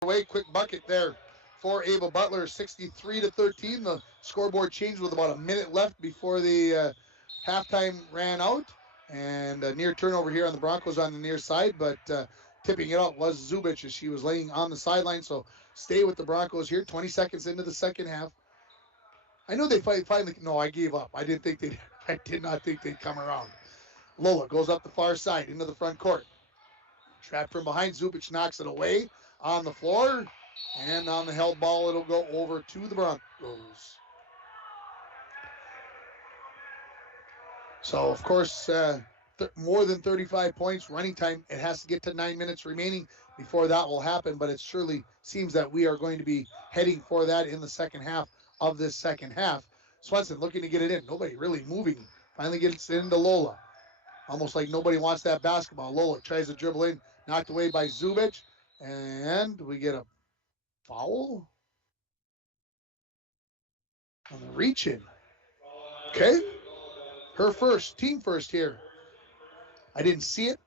Away, quick bucket there for Ava Butler, 63-13. The scoreboard changed with about a minute left before the halftime ran out, and a near turnover here on the Broncos on the near side, but tipping it out was Zubich as she was laying on the sideline. So stay with the Broncos here, 20 seconds into the second half. I know they finally, no, I gave up. I did not think they'd come around. Lola goes up the far side into the front court. Trapped from behind, Zubich knocks it away on the floor, and on the held ball, it'll go over to the Broncos. So, of course, more than 35 points, running time. It has to get to 9 minutes remaining before that will happen, but it surely seems that we are going to be heading for that in the second half of this second half. Swenson looking to get it in. Nobody really moving. Finally gets it into Lola. Almost like nobody wants that basketball. Lola tries to dribble in, knocked away by Zubich. And we get a foul on the reach in. Okay. Her first, team first here. I didn't see it.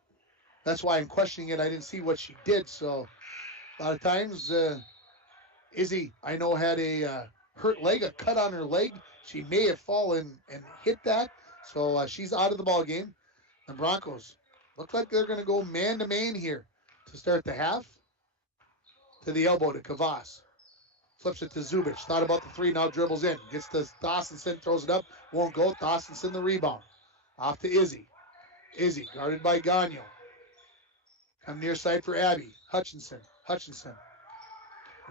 That's why I'm questioning it. I didn't see what she did. So a lot of times, Izzy, I know, had a hurt leg, a cut on her leg. She may have fallen and hit that. So she's out of the ball game. The Broncos look like they're going to go man-to-man here to start the half. To the elbow to Kavas. Flips it to Zubich. Thought about the three, now dribbles in. Gets to Thostenson, throws it up. Won't go. Thostenson the rebound. Off to Izzy. Izzy guarded by Gagnon. Come near side for Abby. Hutchinson.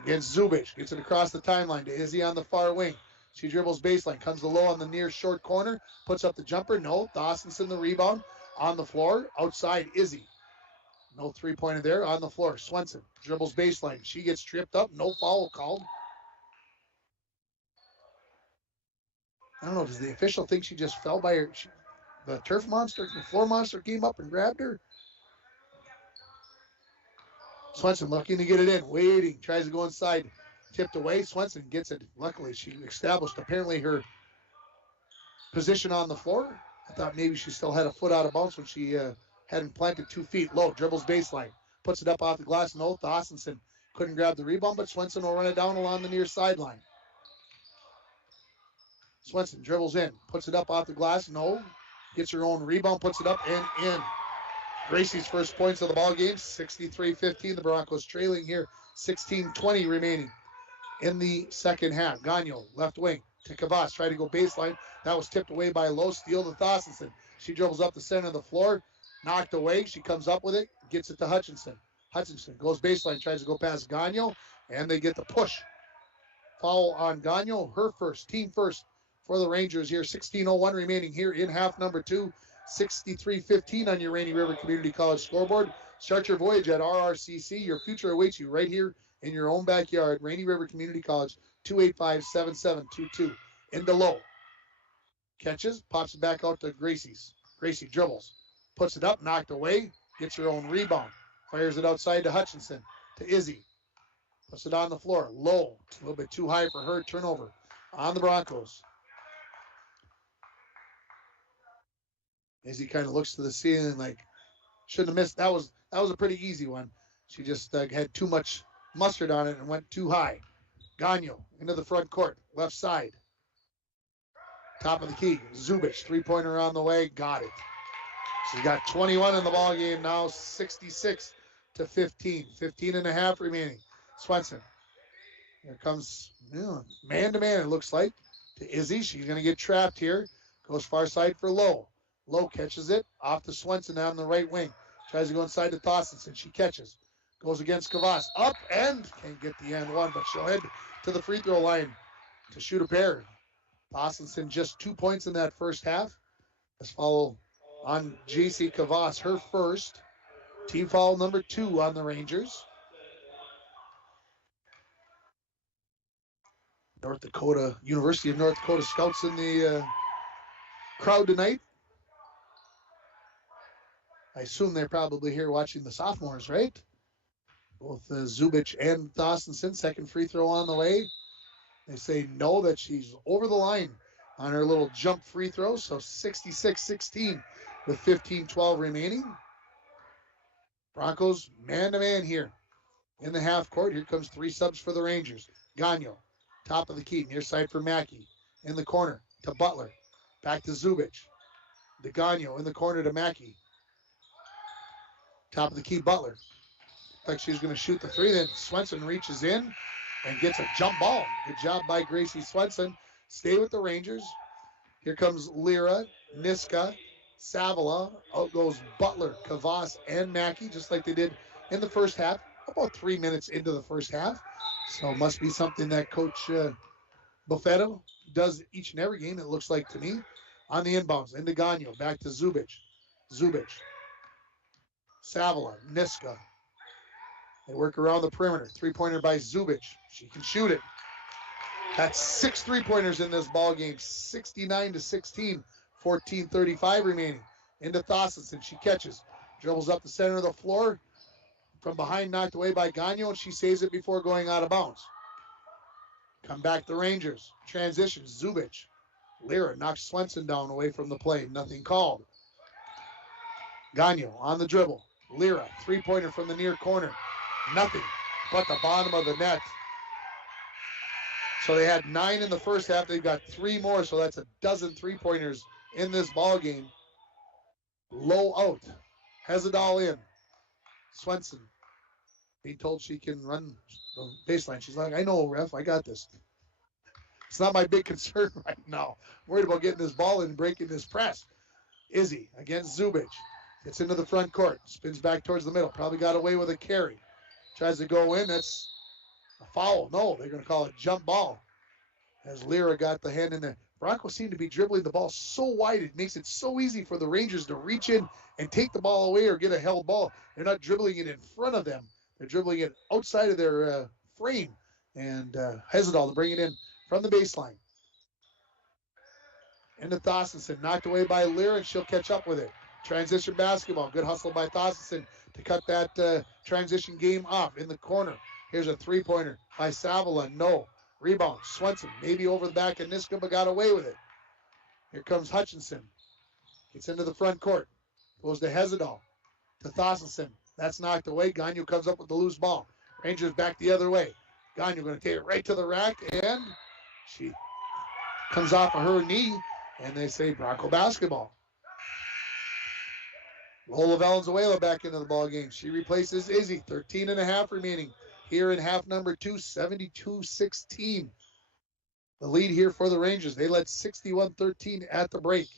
Against Zubich. Gets it across the timeline to Izzy on the far wing. She dribbles baseline. Comes to low on the near short corner. Puts up the jumper. No. Thostenson the rebound. On the floor. Outside Izzy. No three-pointer there. On the floor, Swenson dribbles baseline. She gets tripped up. No foul called. I don't know. Does the official think she just fell by her? The turf monster, the floor monster came up and grabbed her. Swenson looking to get it in. Waiting. Tries to go inside. Tipped away. Swenson gets it. Luckily, she established apparently her position on the floor. I thought maybe she still had a foot out of bounds when she hadn't planted 2 feet low. Dribbles baseline. Puts it up off the glass. No, Thostenson couldn't grab the rebound, but Swenson will run it down along the near sideline. Swenson dribbles in. Puts it up off the glass. No. Gets her own rebound. Puts it up and in. Gracie's first points of the ball game. 63-15. The Broncos trailing here. 16:20 remaining in the second half. Gagnon, left wing to Kavas. Tried to go baseline. That was tipped away by Lowe. Steal to Thostenson. She dribbles up the center of the floor. Knocked away. She comes up with it. Gets it to Hutchinson. Hutchinson goes baseline. Tries to go past Gagnon. And they get the push. Foul on Gagnon. Her first. Team first for the Rangers here. 16:01 remaining here in half number 2. 63-15 on your Rainy River Community College scoreboard. Start your voyage at RRCC. Your future awaits you right here in your own backyard. Rainy River Community College. 285-7722. Into low. Catches. Pops it back out to Gracie's. Gracie dribbles. Puts it up, knocked away, gets her own rebound. Fires it outside to Hutchinson, to Izzy. Puts it on the floor, low. A little bit too high for her. Turnover on the Broncos. Izzy kind of looks to the ceiling like, shouldn't have missed. That was a pretty easy one. She just had too much mustard on it and went too high. Gagnon into the front court, left side. Top of the key, Zubic, three-pointer on the way, got it. She's got 21 in the ball game now, 66 to 15. 15 and a half remaining. Swenson. Here comes man-to-man, it looks like, to Izzy. She's going to get trapped here. Goes far side for Lowe. Lowe catches it off to Swenson down the right wing. Tries to go inside to Thostenson. She catches. Goes against Kavas. Up and can't get the end one, but she'll head to the free throw line to shoot a pair. Thostenson just 2 points in that first half. Let's follow on JC Kavas, her first. Team foul number 2 on the Rangers. North Dakota, University of North Dakota scouts in the crowd tonight. I assume they're probably here watching the sophomores, right? Both Zubic and Thostenson. Second free throw on the way. They say no, that she's over the line on her little jump free throw. So 66-16 with 15-12 remaining. Broncos man-to-man here in the half court. Here comes 3 subs for the Rangers. Gagno, top of the key, near side for Mackey. In the corner to Butler. Back to Zubic. To Gagno in the corner to Mackey. Top of the key, Butler. Looks like she's going to shoot the 3. Then Swenson reaches in and gets a jump ball. Good job by Gracie Swenson. Stay with the Rangers. Here comes Lyra, Niska, Savala. Out goes Butler, Kavas, and Mackey, just like they did in the first half. About 3 minutes into the first half. So it must be something that Coach Buffetto does each and every game, it looks like to me. On the inbounds, into Gagno, back to Zubic. Zubic. Savala, Niska. They work around the perimeter. 3-pointer by Zubic. She can shoot it. That's 6 3-pointers in this ball game. 69-16. 14:35 remaining. Into Thostenson. She catches. Dribbles up the center of the floor. From behind, knocked away by Gagno, and she saves it before going out of bounds. Come back the Rangers. Transition. Zubic. Lyra knocks Swenson down away from the play. Nothing called. Gagno on the dribble. Lyra, 3-pointer from the near corner. Nothing but the bottom of the net. So they had 9 in the first half. They've got 3 more, so that's a dozen 3-pointers in this ball game. Low out. Hezadal in. Swenson being told she can run the baseline. She's like, I know, ref, I got this. It's not my big concern right now. I'm worried about getting this ball in and breaking this press. Izzy against Zubic. Gets into the front court. Spins back towards the middle. Probably got away with a carry. Tries to go in. That's a foul. No, they're going to call it jump ball. As Lyra got the hand in there. Broncos seem to be dribbling the ball so wide. It makes it so easy for the Rangers to reach in and take the ball away or get a held ball. They're not dribbling it in front of them. They're dribbling it outside of their frame. And Hezadal to bring it in from the baseline. Into Thostenson. Knocked away by Lyra, and she'll catch up with it. Transition basketball. Good hustle by Thostenson to cut that transition game off in the corner. Here's a 3-pointer by Savala. No. Rebound. Swenson maybe over the back of Niska, but got away with it. Here comes Hutchinson. Gets into the front court. Goes to Hezadal. To Thostenson. That's knocked away. Gagno comes up with the loose ball. Rangers back the other way. Gagno going to take it right to the rack, and she comes off of her knee, and they say Bronco basketball. Lola Valenzuela back into the ball game. She replaces Izzy. 13 and a half remaining here in half number 2, 72-16. The lead here for the Rangers. They led 61-13 at the break.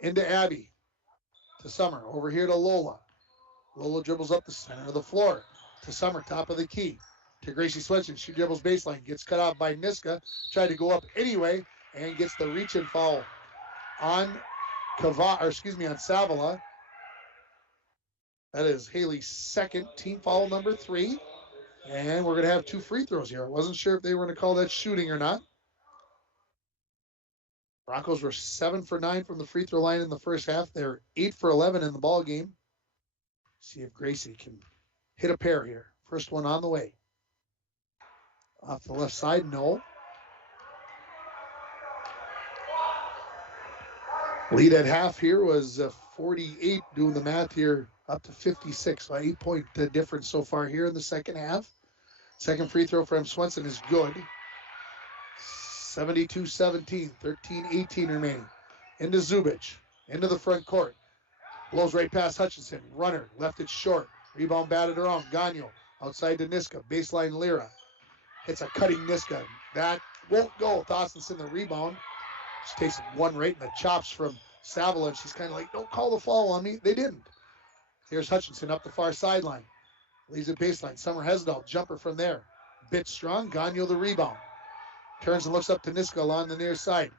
Into Abby. To Summer. Over here to Lola. Lola dribbles up the center of the floor. To Summer, top of the key. To Gracie Swenson. She dribbles baseline. Gets cut off by Niska. Tried to go up anyway and gets the reach-in foul on on Savala. That is Haley's second team foul number 3. And we're going to have 2 free throws here. I wasn't sure if they were going to call that shooting or not. Broncos were 7 for 9 from the free throw line in the first half. They're 8 for 11 in the ball game. See if Gracie can hit a pair here. First one on the way. Off the left side, no. Lead at half here was 48, doing the math here, up to 56. So 8-point difference so far here in the second half. Second free throw from Swenson is good. 72-17, 13-18 remaining. Into Zubic, into the front court. Blows right past Hutchinson. Runner, left it short. Rebound batted around. Gagno outside to Niska. Baseline Lira. Hits a cutting Niska. That won't go. Thostenson the rebound. She takes one right in the chops from Savila, and she's kind of like, don't call the foul on me. They didn't. Here's Hutchinson up the far sideline. Leaves it baseline. Summer Hesdall, jumper from there. Bit strong. Gagno the rebound. Turns and looks up to Niska along the near side.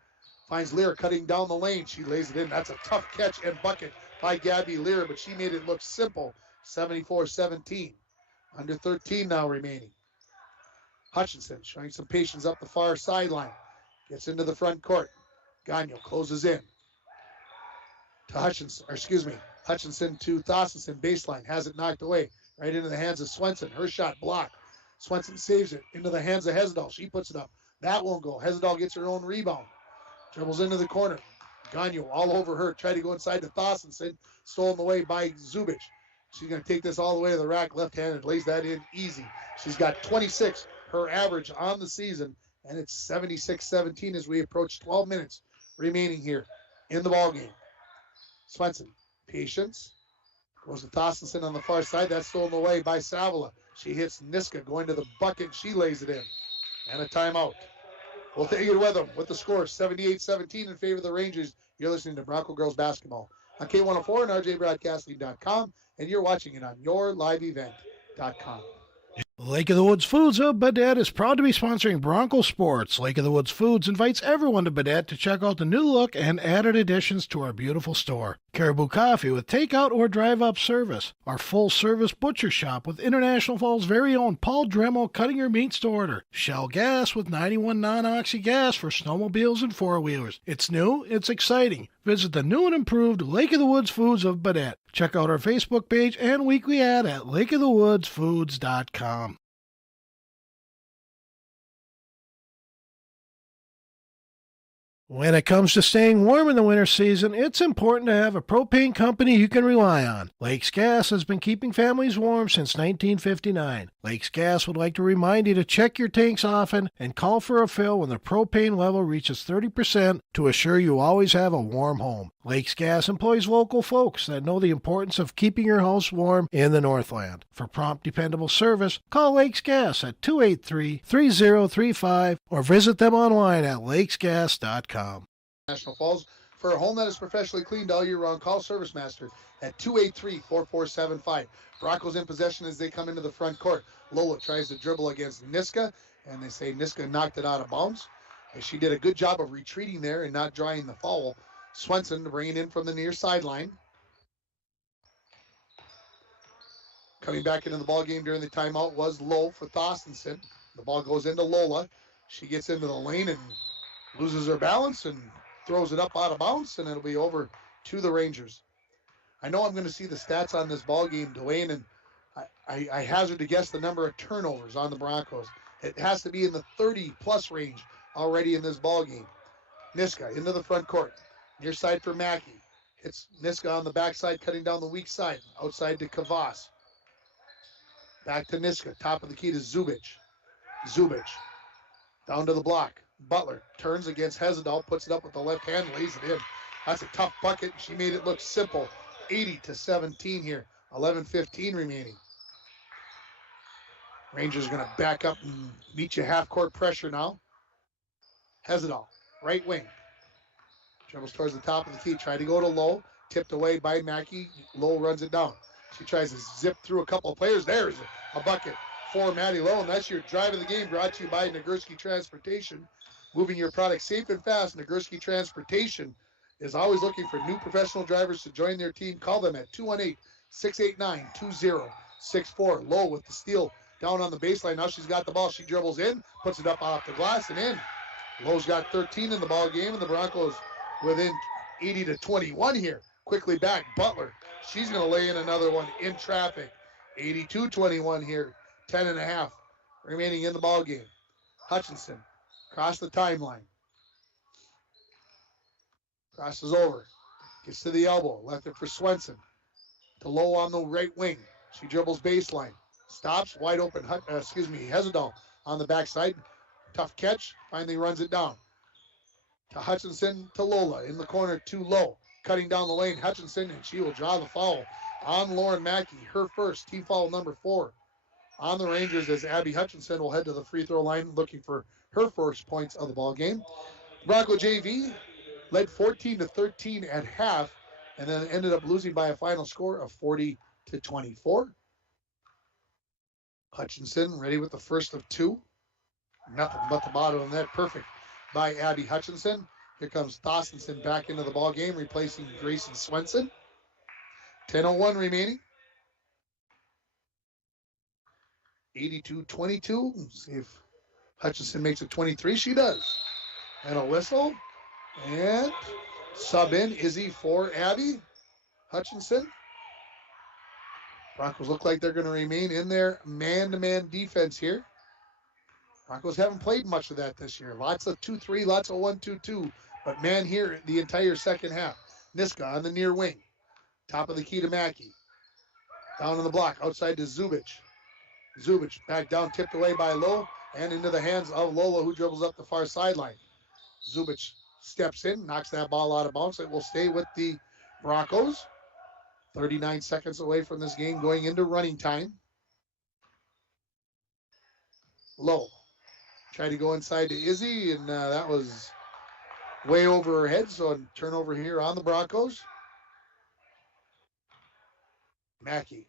Finds Lear cutting down the lane. She lays it in. That's a tough catch and bucket by Gabby Lear, but she made it look simple. 74-17. Under 13 now remaining. Hutchinson showing some patience up the far sideline. Gets into the front court. Gagno closes in. To Hutchinson to Thostenson. Baseline. Has it knocked away. Right into the hands of Swenson. Her shot blocked. Swenson saves it. Into the hands of Hesdall. She puts it up. That won't go. Hesdall gets her own rebound. Dribbles into the corner. Gagno all over her. Tried to go inside to Thostenson. Stolen away by Zubic. She's going to take this all the way to the rack left-handed. Lays that in easy. She's got 26, her average on the season. And it's 76-17 as we approach 12 minutes remaining here in the ballgame. Swenson, patience. Goes to Thostenson on the far side. That's stolen away by Savila. She hits Niska going to the bucket. She lays it in. And a timeout. We'll take it with them with the score 78-17 in favor of the Rangers. You're listening to Bronco Girls Basketball on K104 and RJBroadcasting.com, and you're watching it on yourliveevent.com. Lake of the Woods Foods of Baudette is proud to be sponsoring Bronco Sports. Lake of the Woods Foods invites everyone to Baudette to check out the new look and added additions to our beautiful store. Caribou Coffee with takeout or drive-up service. Our full-service butcher shop with International Falls' very own Paul Dremel cutting your meats to order. Shell Gas with 91 non-oxy gas for snowmobiles and four-wheelers. It's new, it's exciting. Visit the new and improved Lake of the Woods Foods of Baudette. Check out our Facebook page and weekly ad at lakeofthewoodsfoods.com. When it comes to staying warm in the winter season, it's important to have a propane company you can rely on. Lakes Gas has been keeping families warm since 1959. Lakes Gas would like to remind you to check your tanks often and call for a fill when the propane level reaches 30% to assure you always have a warm home. Lakes Gas employs local folks that know the importance of keeping your house warm in the Northland. For prompt, dependable service, call Lakes Gas at 283-3035 or visit them online at lakesgas.com. National Falls. For a home that is professionally cleaned all year round, call Service Master at 283-4475. Broncos in possession as they come into the front court. Lola tries to dribble against Niska, and they say Niska knocked it out of bounds. And she did a good job of retreating there and not drawing the foul. Swenson to bring it in from the near sideline. Coming back into the ball game during the timeout was Lowe for Thostenson. The ball goes into Lola. She gets into the lane and loses her balance and throws it up out of bounds, and it'll be over to the Rangers. I know I'm going to see the stats on this ball game, Dwayne, and I hazard to guess the number of turnovers on the Broncos. It has to be in the 30-plus range already in this ball game. Niska into the front court. Near side for Mackey. Hits Niska on the backside, cutting down the weak side. Outside to Kavas. Back to Niska. Top of the key to Zubic. Zubic. Down to the block. Butler turns against Hesdall, puts it up with the left hand, lays it in. That's a tough bucket. She made it look simple. 80-17 here. 11:15 remaining. Rangers going to back up and meet you half-court pressure now. Hesdall, right wing. Dribbles towards the top of the key. Tried to go to Lowe. Tipped away by Mackey. Lowe runs it down. She tries to zip through a couple of players. There's a bucket for Maddie Lowe. And that's your drive of the game, brought to you by Nagurski Transportation. Moving your product safe and fast. Nagurski Transportation is always looking for new professional drivers to join their team. Call them at 218-689-2064. Lowe with the steal down on the baseline. Now she's got the ball. She dribbles in, puts it up off the glass and in. Lowe's got 13 in the ball game, and the Broncos within 80-21 here. Quickly back, Butler. She's going to lay in another one in traffic. 82-21 here. 10.5 remaining in the ball game. Hutchinson across the timeline. Crosses over. Gets to the elbow. Left it for Swenson. To Lowe on the right wing. She dribbles baseline. Stops. Wide open. Hesdall on the backside. Tough catch. Finally runs it down. To Hutchinson, to Lola. In the corner, too low. Cutting down the lane, Hutchinson, and she will draw the foul on Lauren Mackey. Her first, team foul number 4 on the Rangers, as Abby Hutchinson will head to the free throw line looking for her first points of the ball game. Bronco JV led 14-13 at half, and then ended up losing by a final score of 40-24. Hutchinson ready with the first of 2. Nothing but the bottom of the net. Perfect by Abby Hutchinson. Here comes Thostenson back into the ball game, replacing Grayson Swenson. 10:01 remaining. 82-22. See if Hutchinson makes it 23. She does. And a whistle. And sub in Izzy for Abby Hutchinson. Broncos look like they're going to remain in their man-to-man defense here. Broncos haven't played much of that this year. Lots of 2-3, lots of 1-2-2. But man here the entire second half. Niska on the near wing. Top of the key to Mackey. Down on the block, outside to Zubich. Zubich back down, tipped away by Lowe, and into the hands of Lola, who dribbles up the far sideline. Zubich steps in, knocks that ball out of bounds. It will stay with the Broncos. 39 seconds away from this game, going into running time. Lowe tried to go inside to Izzy, and that was way over her head, so a turnover here on the Broncos. Mackey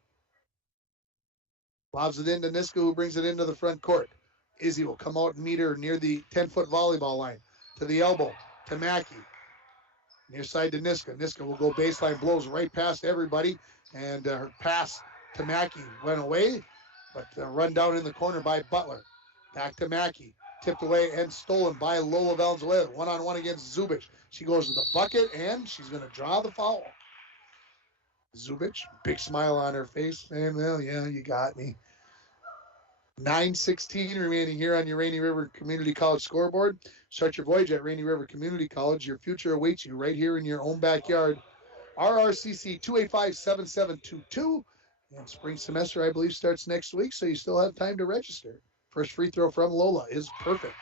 lobs it into Niska, who brings it into the front court. Izzy will come out and meet her near the 10-foot volleyball line. To the elbow, to Mackey. Near side to Niska. Niska will go baseline, blows right past everybody, and her pass to Mackey went away, but run down in the corner by Butler. Back to Mackey. Tipped away and stolen by Lola Valenzuela. One-on-one against Zubich. She goes to the bucket, and she's going to draw the foul. Zubich, big smile on her face. And, well, yeah, you got me. 9:16 remaining here on your Rainy River Community College scoreboard. Start your voyage at Rainy River Community College. Your future awaits you right here in your own backyard. RRCC 285-7722. And spring semester, I believe, starts next week, so you still have time to register. First free throw from Lola is perfect.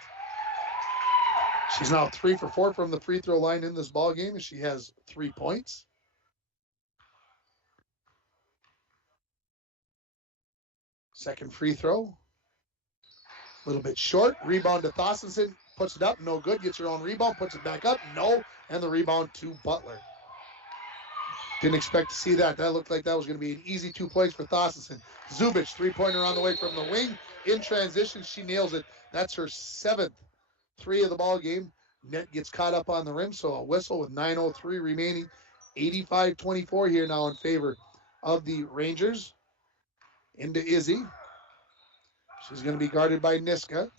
She's now 3 for 4 from the free throw line in this ball game, and she has 3 points. Second free throw. A little bit short. Rebound to Thostenson. Puts it up. No good. Gets her own rebound. Puts it back up. No. And the rebound to Butler. Didn't expect to see that. That looked like that was going to be an easy 2 points for Thostenson. Zubich, three-pointer on the way from the wing. In transition, she nails it. That's her 7th 3 of the ball game. Net gets caught up on the rim, so a whistle with 9:03 remaining. 85-24 here now in favor of the Rangers. Into Izzy. She's going to be guarded by Niska.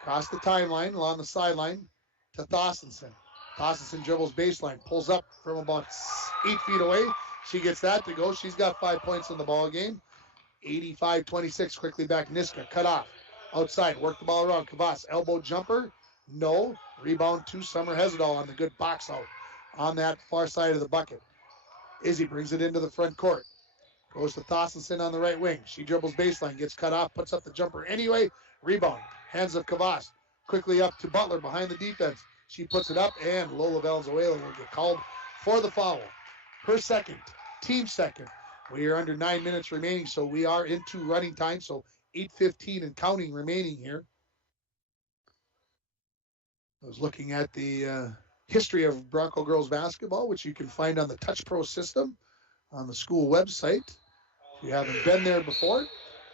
Across the timeline, along the sideline to Thostenson. Thostenson dribbles baseline, pulls up from about 8 feet away. She gets that to go. She's got 5 points in the ball game. 85-26, quickly back. Niska, cut off. Outside, work the ball around. Kavas, elbow jumper. No. Rebound to Summer Hezedal on the good box out on that far side of the bucket. Izzy brings it into the front court. Goes to Thostenson on the right wing. She dribbles baseline, gets cut off, puts up the jumper anyway. Rebound. Hands of Kavas. Quickly up to Butler behind the defense. She puts it up, and Lola Valenzuela will get called for the foul. Her second, team second. We are under 9 minutes remaining, so we are into running time, so 8:15 and counting remaining here. I was looking at the history of Bronco girls basketball, which you can find on the Touch Pro system on the school website. If you haven't been there before,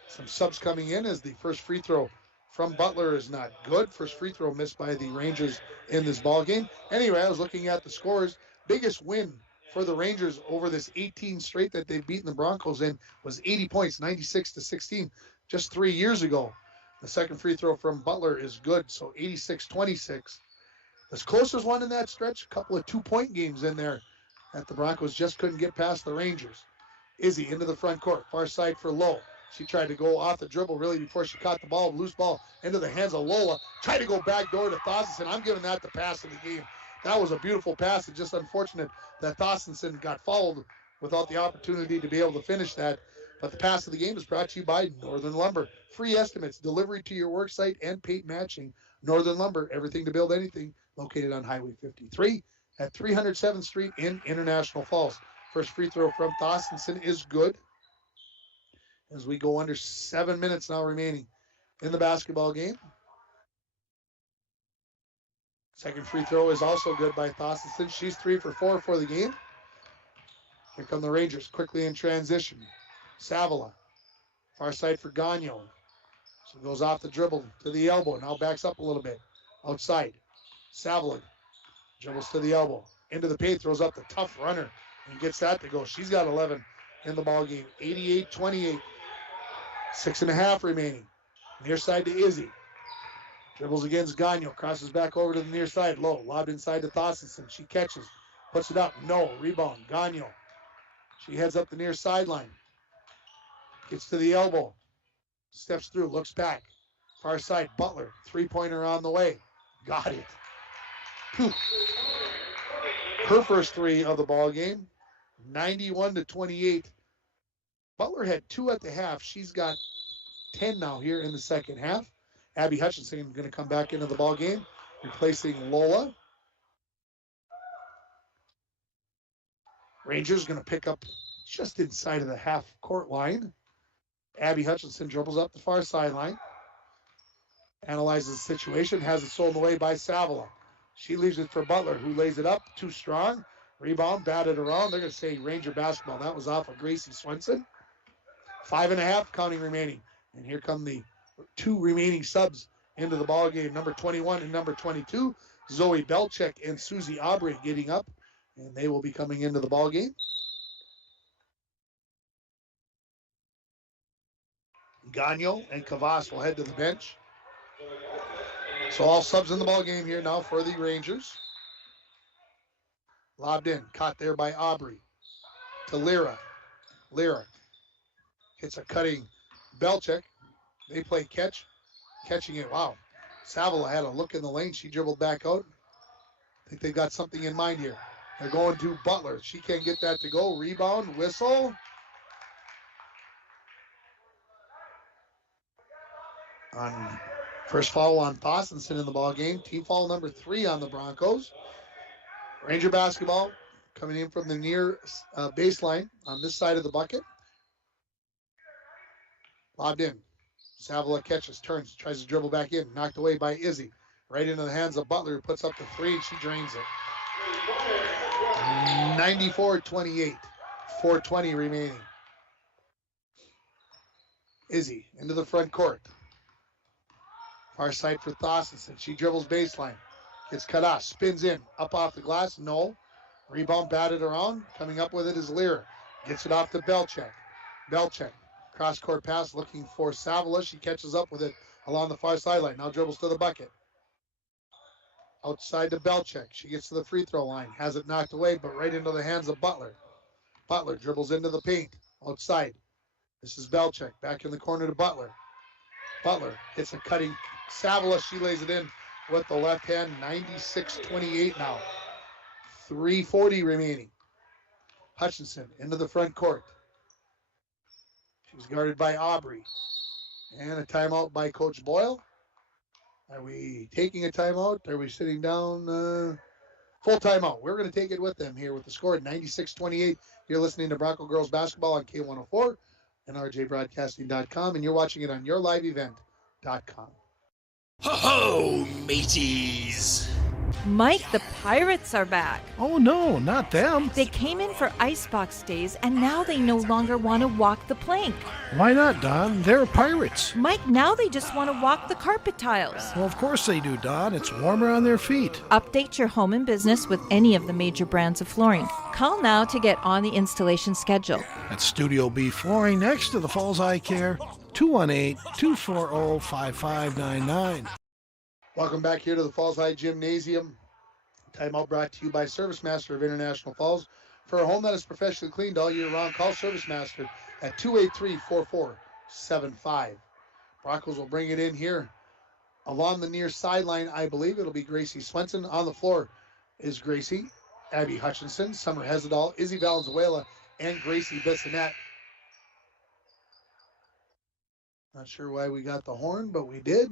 some subs coming in as the first free throw from Butler is not good. First free throw missed by the Rangers in this ball game. Anyway, I was looking at the scores. Biggest win for the Rangers over this 18 straight that they've beaten the Broncos in was 80 points, 96-16, just 3 years ago. The second free throw from Butler is good, so 86-26. The closest one in that stretch, a couple of 2-point games in there that the Broncos just couldn't get past the Rangers. Izzy into the front court, far side for Lowe. She tried to go off the dribble really before she caught the ball, loose ball into the hands of Lola. Tried to go back door to Thostenson. I'm giving that the pass of the game. That was a beautiful pass. It's just unfortunate that Thostenson got fouled without the opportunity to be able to finish that. But the pass of the game is brought to you by Northern Lumber. Free estimates, delivery to your work site, and paint matching. Northern Lumber, everything to build anything, located on Highway 53 at 307th Street in International Falls. First free throw from Thostenson is good. As we go under 7 minutes now remaining in the basketball game. Second free throw is also good by Thostenson. She's 3 for 4 for the game. Here come the Rangers quickly in transition. Savila, far side for Gagnon. So goes off the dribble to the elbow. Now backs up a little bit. Outside. Savila dribbles to the elbow. Into the paint, throws up the tough runner and gets that to go. She's got 11 in the ball game. 88-28. 6.5 remaining. Near side to Izzy. Dribbles against Gagnon. Crosses back over to the near side. Low. Lobbed inside to Thostenson. She catches. Puts it up. No. Rebound. Gagnon. She heads up the near sideline. Gets to the elbow. Steps through. Looks back. Far side. Butler. Three-pointer on the way. Got it. Whew. Her first three of the ball game. 91-28. Butler had 2 at the half. She's got 10 now here in the second half. Abby Hutchinson is going to come back into the ball game, replacing Lola. Rangers going to pick up just inside of the half-court line. Abby Hutchinson dribbles up the far sideline, analyzes the situation, has it stolen away by Savila. She leaves it for Butler, who lays it up, too strong. Rebound, batted around. They're going to say Ranger basketball. That was off of Gracie Swenson. 5.5 counting remaining. And here come the 2 remaining subs into the ball game. Number 21 and number 22, Zoe Belchek and Susie Aubrey getting up, and they will be coming into the ball game. Gagnon and Kavas will head to the bench. So all subs in the ball game here now for the Rangers. Lobbed in, caught there by Aubrey to Lyra. Lyra hits a cutting Belchek. They play catch. Catching it. Wow. Savila had a look in the lane. She dribbled back out. I think they've got something in mind here. They're going to Butler. She can't get that to go. Rebound, whistle. On first foul on Thostenson in the ball game. Team foul number 3 on the Broncos. Ranger basketball coming in from the near baseline on this side of the bucket. Lobbed in. Savila catches, turns, tries to dribble back in. Knocked away by Izzy. Right into the hands of Butler, who puts up the 3, and she drains it. 94-28. 4:20 remaining. Izzy into the front court. Far side for Thostenson. She dribbles baseline. Gets cut off. Spins in. Up off the glass. No. Rebound batted around. Coming up with it is Lear. Gets it off to Belchek. Belchek. Cross-court pass looking for Savila. She catches up with it along the far sideline. Now dribbles to the bucket. Outside to Belchek. She gets to the free throw line. Has it knocked away, but right into the hands of Butler. Butler dribbles into the paint. Outside. This is Belchek. Back in the corner to Butler. Butler hits a cutting Savila. She lays it in with the left hand. 96-28 now. 3:40 remaining. Hutchinson into the front court. She's guarded by Aubrey. And a timeout by Coach Boyle. Are we taking a timeout? Are we sitting down? Full timeout. We're going to take it with them here with the score at 96-28. You're listening to Bronco Girls Basketball on K104 and rjbroadcasting.com, and you're watching it on yourliveevent.com. Ho-ho, mateys! Mike, the Pirates are back. Oh no, not them. They came in for icebox days, and now they no longer want to walk the plank. Why not, Don? They're pirates. Mike, now they just want to walk the carpet tiles. Well, of course they do, Don. It's warmer on their feet. Update your home and business with any of the major brands of flooring. Call now to get on the installation schedule. At Studio B Flooring next to the Falls Eye Care, 218-240-5599. Welcome back here to the Falls High Gymnasium. Timeout brought to you by Service Master of International Falls. For a home that is professionally cleaned all year round, call Service Master at 283-4475. Broncos will bring it in here along the near sideline. I believe it'll be Gracie Swenson. On the floor is Gracie, Abby Hutchinson, Summer Hessedal, Izzy Valenzuela, and Gracie Bissonette. Not sure why we got the horn, but we did.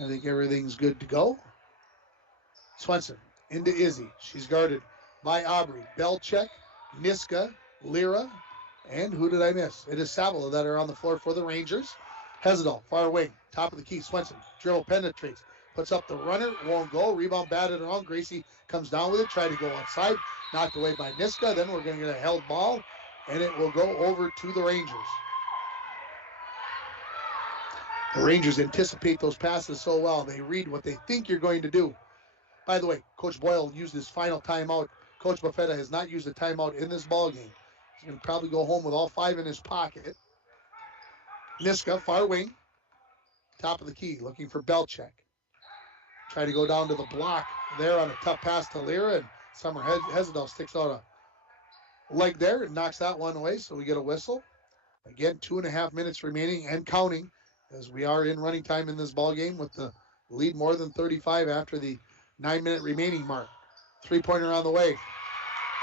I think everything's good to go. Swenson into Izzy. She's guarded by Aubrey, Belcheck, Niska, Lyra, and who did I miss? It is Savila that are on the floor for the Rangers. Hezedal, far away, top of the key. Swenson, dribble penetrates, puts up the runner, won't go. Rebound batted around. Gracie comes down with it, try to go outside, knocked away by Niska. Then we're going to get a held ball, and it will go over to the Rangers. The Rangers anticipate those passes so well. They read what they think you're going to do. By the way, Coach Boyle used his final timeout. Coach Buffetta has not used a timeout in this ball game. He's going to probably go home with all 5 in his pocket. Niska, far wing, top of the key, looking for Belcheck. Try to go down to the block there on a tough pass to Lyra, and Summer Hezedal sticks out a leg there and knocks that one away, so we get a whistle. Again, 2.5 minutes remaining and counting, as we are in running time in this ball game with the lead more than 35 after the 9-minute remaining mark. 3-pointer on the way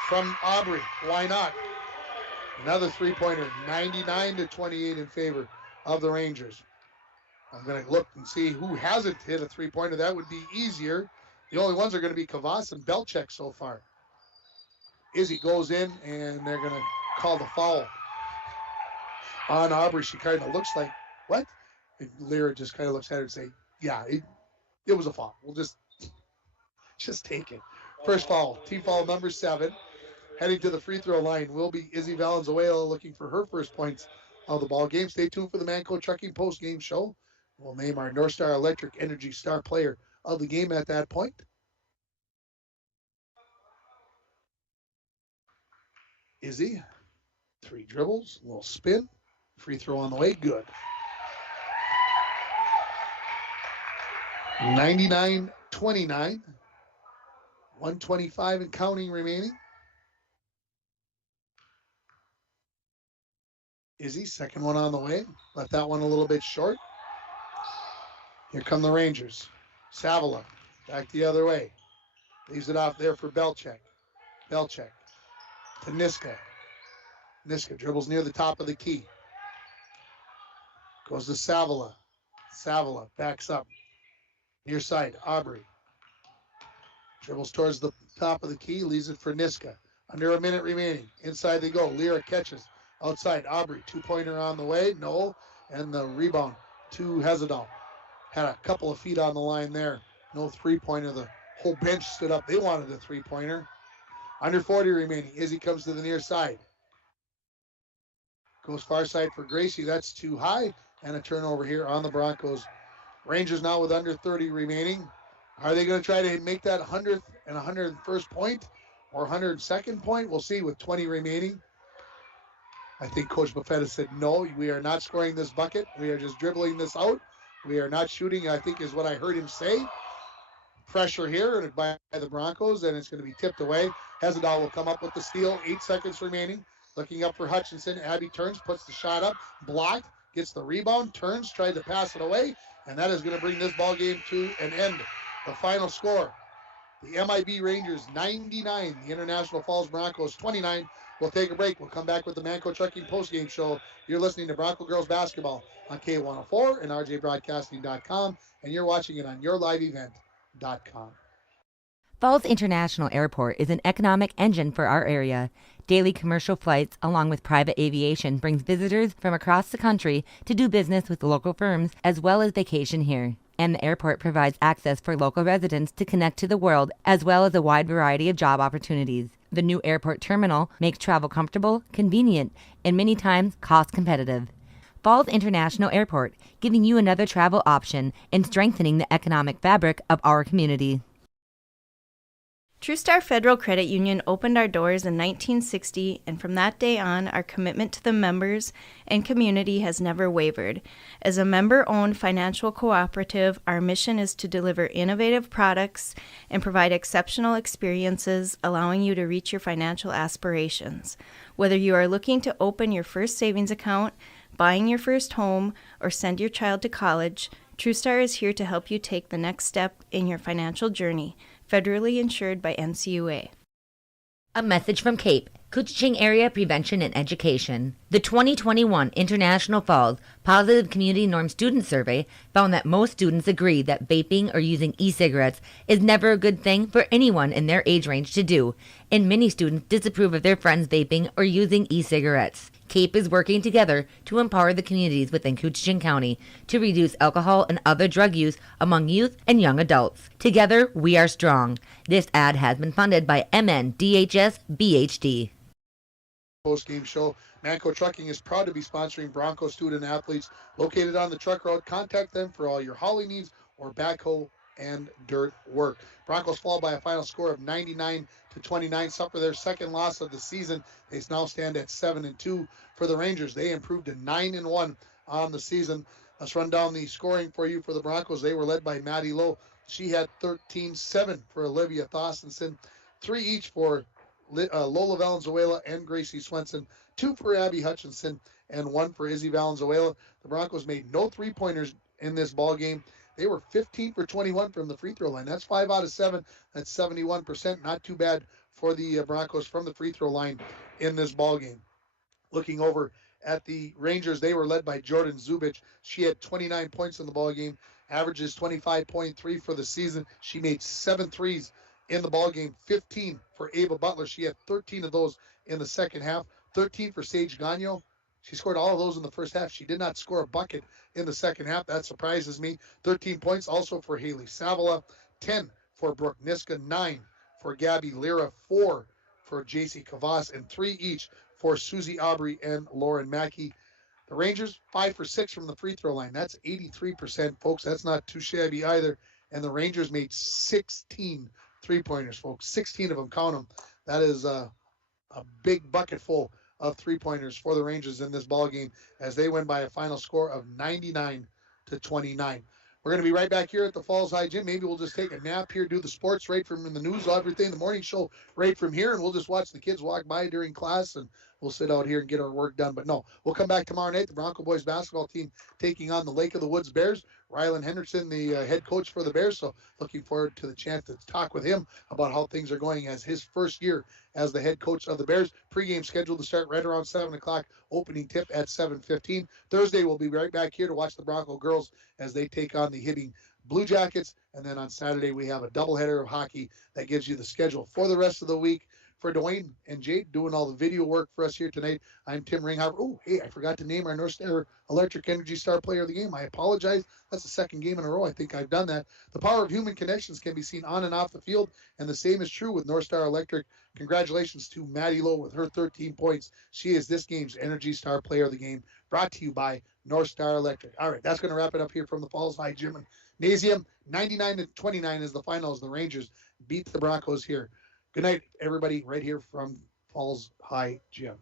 from Aubrey. Why not? Another 3-pointer, 99-28 in favor of the Rangers. I'm going to look and see who hasn't hit a 3-pointer. That would be easier. The only ones are going to be Kavas and Belcheck so far. Izzy goes in, and they're going to call the foul on Aubrey. She kind of looks like, what? And Lyra just kind of looks at her and say, yeah, it was a foul. We'll just take it. First foul, team foul number 7. Heading to the free throw line will be Izzy Valenzuela, looking for her first points of the ball game. Stay tuned for the Manco Trucking post-game show. We'll name our North Star Electric Energy Star player of the game at that point. Izzy, 3 dribbles, a little spin, free throw on the way, good. 99-29, 125 and counting remaining. Izzy, second one on the way. Left that one a little bit short. Here come the Rangers. Savila, back the other way. Leaves it off there for Belcheck. Belcheck to Niska. Niska dribbles near the top of the key. Goes to Savila. Savila backs up. Near side, Aubrey. Dribbles towards the top of the key, leaves it for Niska. Under a minute remaining. Inside they go. Lyra catches. Outside, Aubrey, 2-pointer on the way. No. And the rebound to Hezedal. Had a couple of feet on the line there. No 3-pointer. The whole bench stood up. They wanted a 3-pointer. Under 40 remaining. Izzy comes to the near side. Goes far side for Gracie. That's too high. And a turnover here on the Broncos. Rangers now with under 30 remaining. Are they going to try to make that 100th and 101st point or 102nd point? We'll see with 20 remaining. I think Coach Buffetta said, no, we are not scoring this bucket. We are just dribbling this out. We are not shooting, I think is what I heard him say. Pressure here by the Broncos, and it's going to be tipped away. Hezedal will come up with the steal. 8 seconds remaining. Looking up for Hutchinson. Abby turns, puts the shot up, blocked, gets the rebound, turns, tried to pass it away, and that is going to bring this ball game to an end. The final score, the MIB Rangers 99, the International Falls Broncos 29. We'll take a break. We'll come back with the Manco Trucking postgame show. You're listening to Bronco Girls Basketball on K104 and RJBroadcasting.com, and you're watching it on YourLiveEvent.com. Falls International Airport is an economic engine for our area. Daily commercial flights, along with private aviation, brings visitors from across the country to do business with local firms as well as vacation here. And the airport provides access for local residents to connect to the world, as well as a wide variety of job opportunities. The new airport terminal makes travel comfortable, convenient, and many times cost competitive. Falls International Airport, giving you another travel option and strengthening the economic fabric of our community. Truestar Federal Credit Union opened our doors in 1960, and from that day on, our commitment to the members and community has never wavered. As a member-owned financial cooperative, our mission is to deliver innovative products and provide exceptional experiences, allowing you to reach your financial aspirations. Whether you are looking to open your first savings account, buying your first home, or send your child to college, Truestar is here to help you take the next step in your financial journey. Federally insured by NCUA. A message from CAPE, Couchiching Area Prevention and Education. The 2021 International Falls Positive Community Norm Student Survey found that most students agree that vaping or using e-cigarettes is never a good thing for anyone in their age range to do, and many students disapprove of their friends vaping or using e-cigarettes. CAPE is working together to empower the communities within Couchiching County to reduce alcohol and other drug use among youth and young adults. Together, we are strong. This ad has been funded by MNDHS BHD. Post-game show. Manco Trucking is proud to be sponsoring Broncos student athletes located on the truck route. Contact them for all your hauling needs or backhoe and dirt work. Broncos fall by a final score of 99-29, suffer their second loss of the season. They now stand at 7-2. For the Rangers, they improved to 9-1 on the season. Let's run down the scoring for you for the Broncos. They were led by Maddie Lowe. She had 13-7 for Olivia Thostenson, 3 each for Lola Valenzuela and Gracie Swenson, 2 for Abby Hutchinson, and 1 for Izzy Valenzuela. The Broncos made no three-pointers in this ball game. They were 15 for 21 from the free throw line. That's 5 out of 7. That's 71%. Not too bad for the Broncos from the free throw line in this ball game. Looking over at the Rangers, they were led by Jordan Zubich. She had 29 points in the ball game, averages 25.3 for the season. She made 7 threes in the ball game, 15 for Ava Butler. She had 13 of those in the second half, 13 for Sage Gagnon. She scored all of those in the first half. She did not score a bucket in the second half. That surprises me. 13 points also for Haley Savala, 10 for Brooke Niska, 9 for Gabby Lira, 4 for JC Kavas, and 3 each for Susie Aubry and Lauren Mackey. The Rangers, 5 for 6 from the free throw line. That's 83%, folks. That's not too shabby either. And the Rangers made 16 three-pointers, folks. 16 of them, count them. That is a big bucket full of three-pointers for the Rangers in this ball game as they win by a final score of 99-29. We're going to be right back here at the Falls High Gym. Maybe we'll just take a nap here, do the sports right from the news, everything, the morning show right from here, and we'll just watch the kids walk by during class, and we'll sit out here and get our work done. But no, we'll come back tomorrow night. The Bronco boys basketball team taking on the Lake of the Woods Bears. Rylan Henderson, the head coach for the Bears, so looking forward to the chance to talk with him about how things are going as his first year as the head coach of the Bears. Pre-game scheduled to start right around 7 o'clock, opening tip at 7:15. Thursday, we'll be right back here to watch the Bronco girls as they take on the Hibbing Blue Jackets. And then on Saturday, we have a doubleheader of hockey that gives you the schedule for the rest of the week. For Dwayne and Jade doing all the video work for us here tonight, I'm Tim Ringhauer. Oh, hey, I forgot to name our North Star Electric Energy Star Player of the Game. I apologize. That's the second game in a row I think I've done that. The power of human connections can be seen on and off the field, and the same is true with North Star Electric. Congratulations to Maddie Lowe with her 13 points. She is this game's Energy Star Player of the Game, brought to you by North Star Electric. All right, that's going to wrap it up here from the Falls High Gymnasium. 99-29 is the final as the Rangers beat the Broncos here. Good night, everybody, right here from Falls High Gym.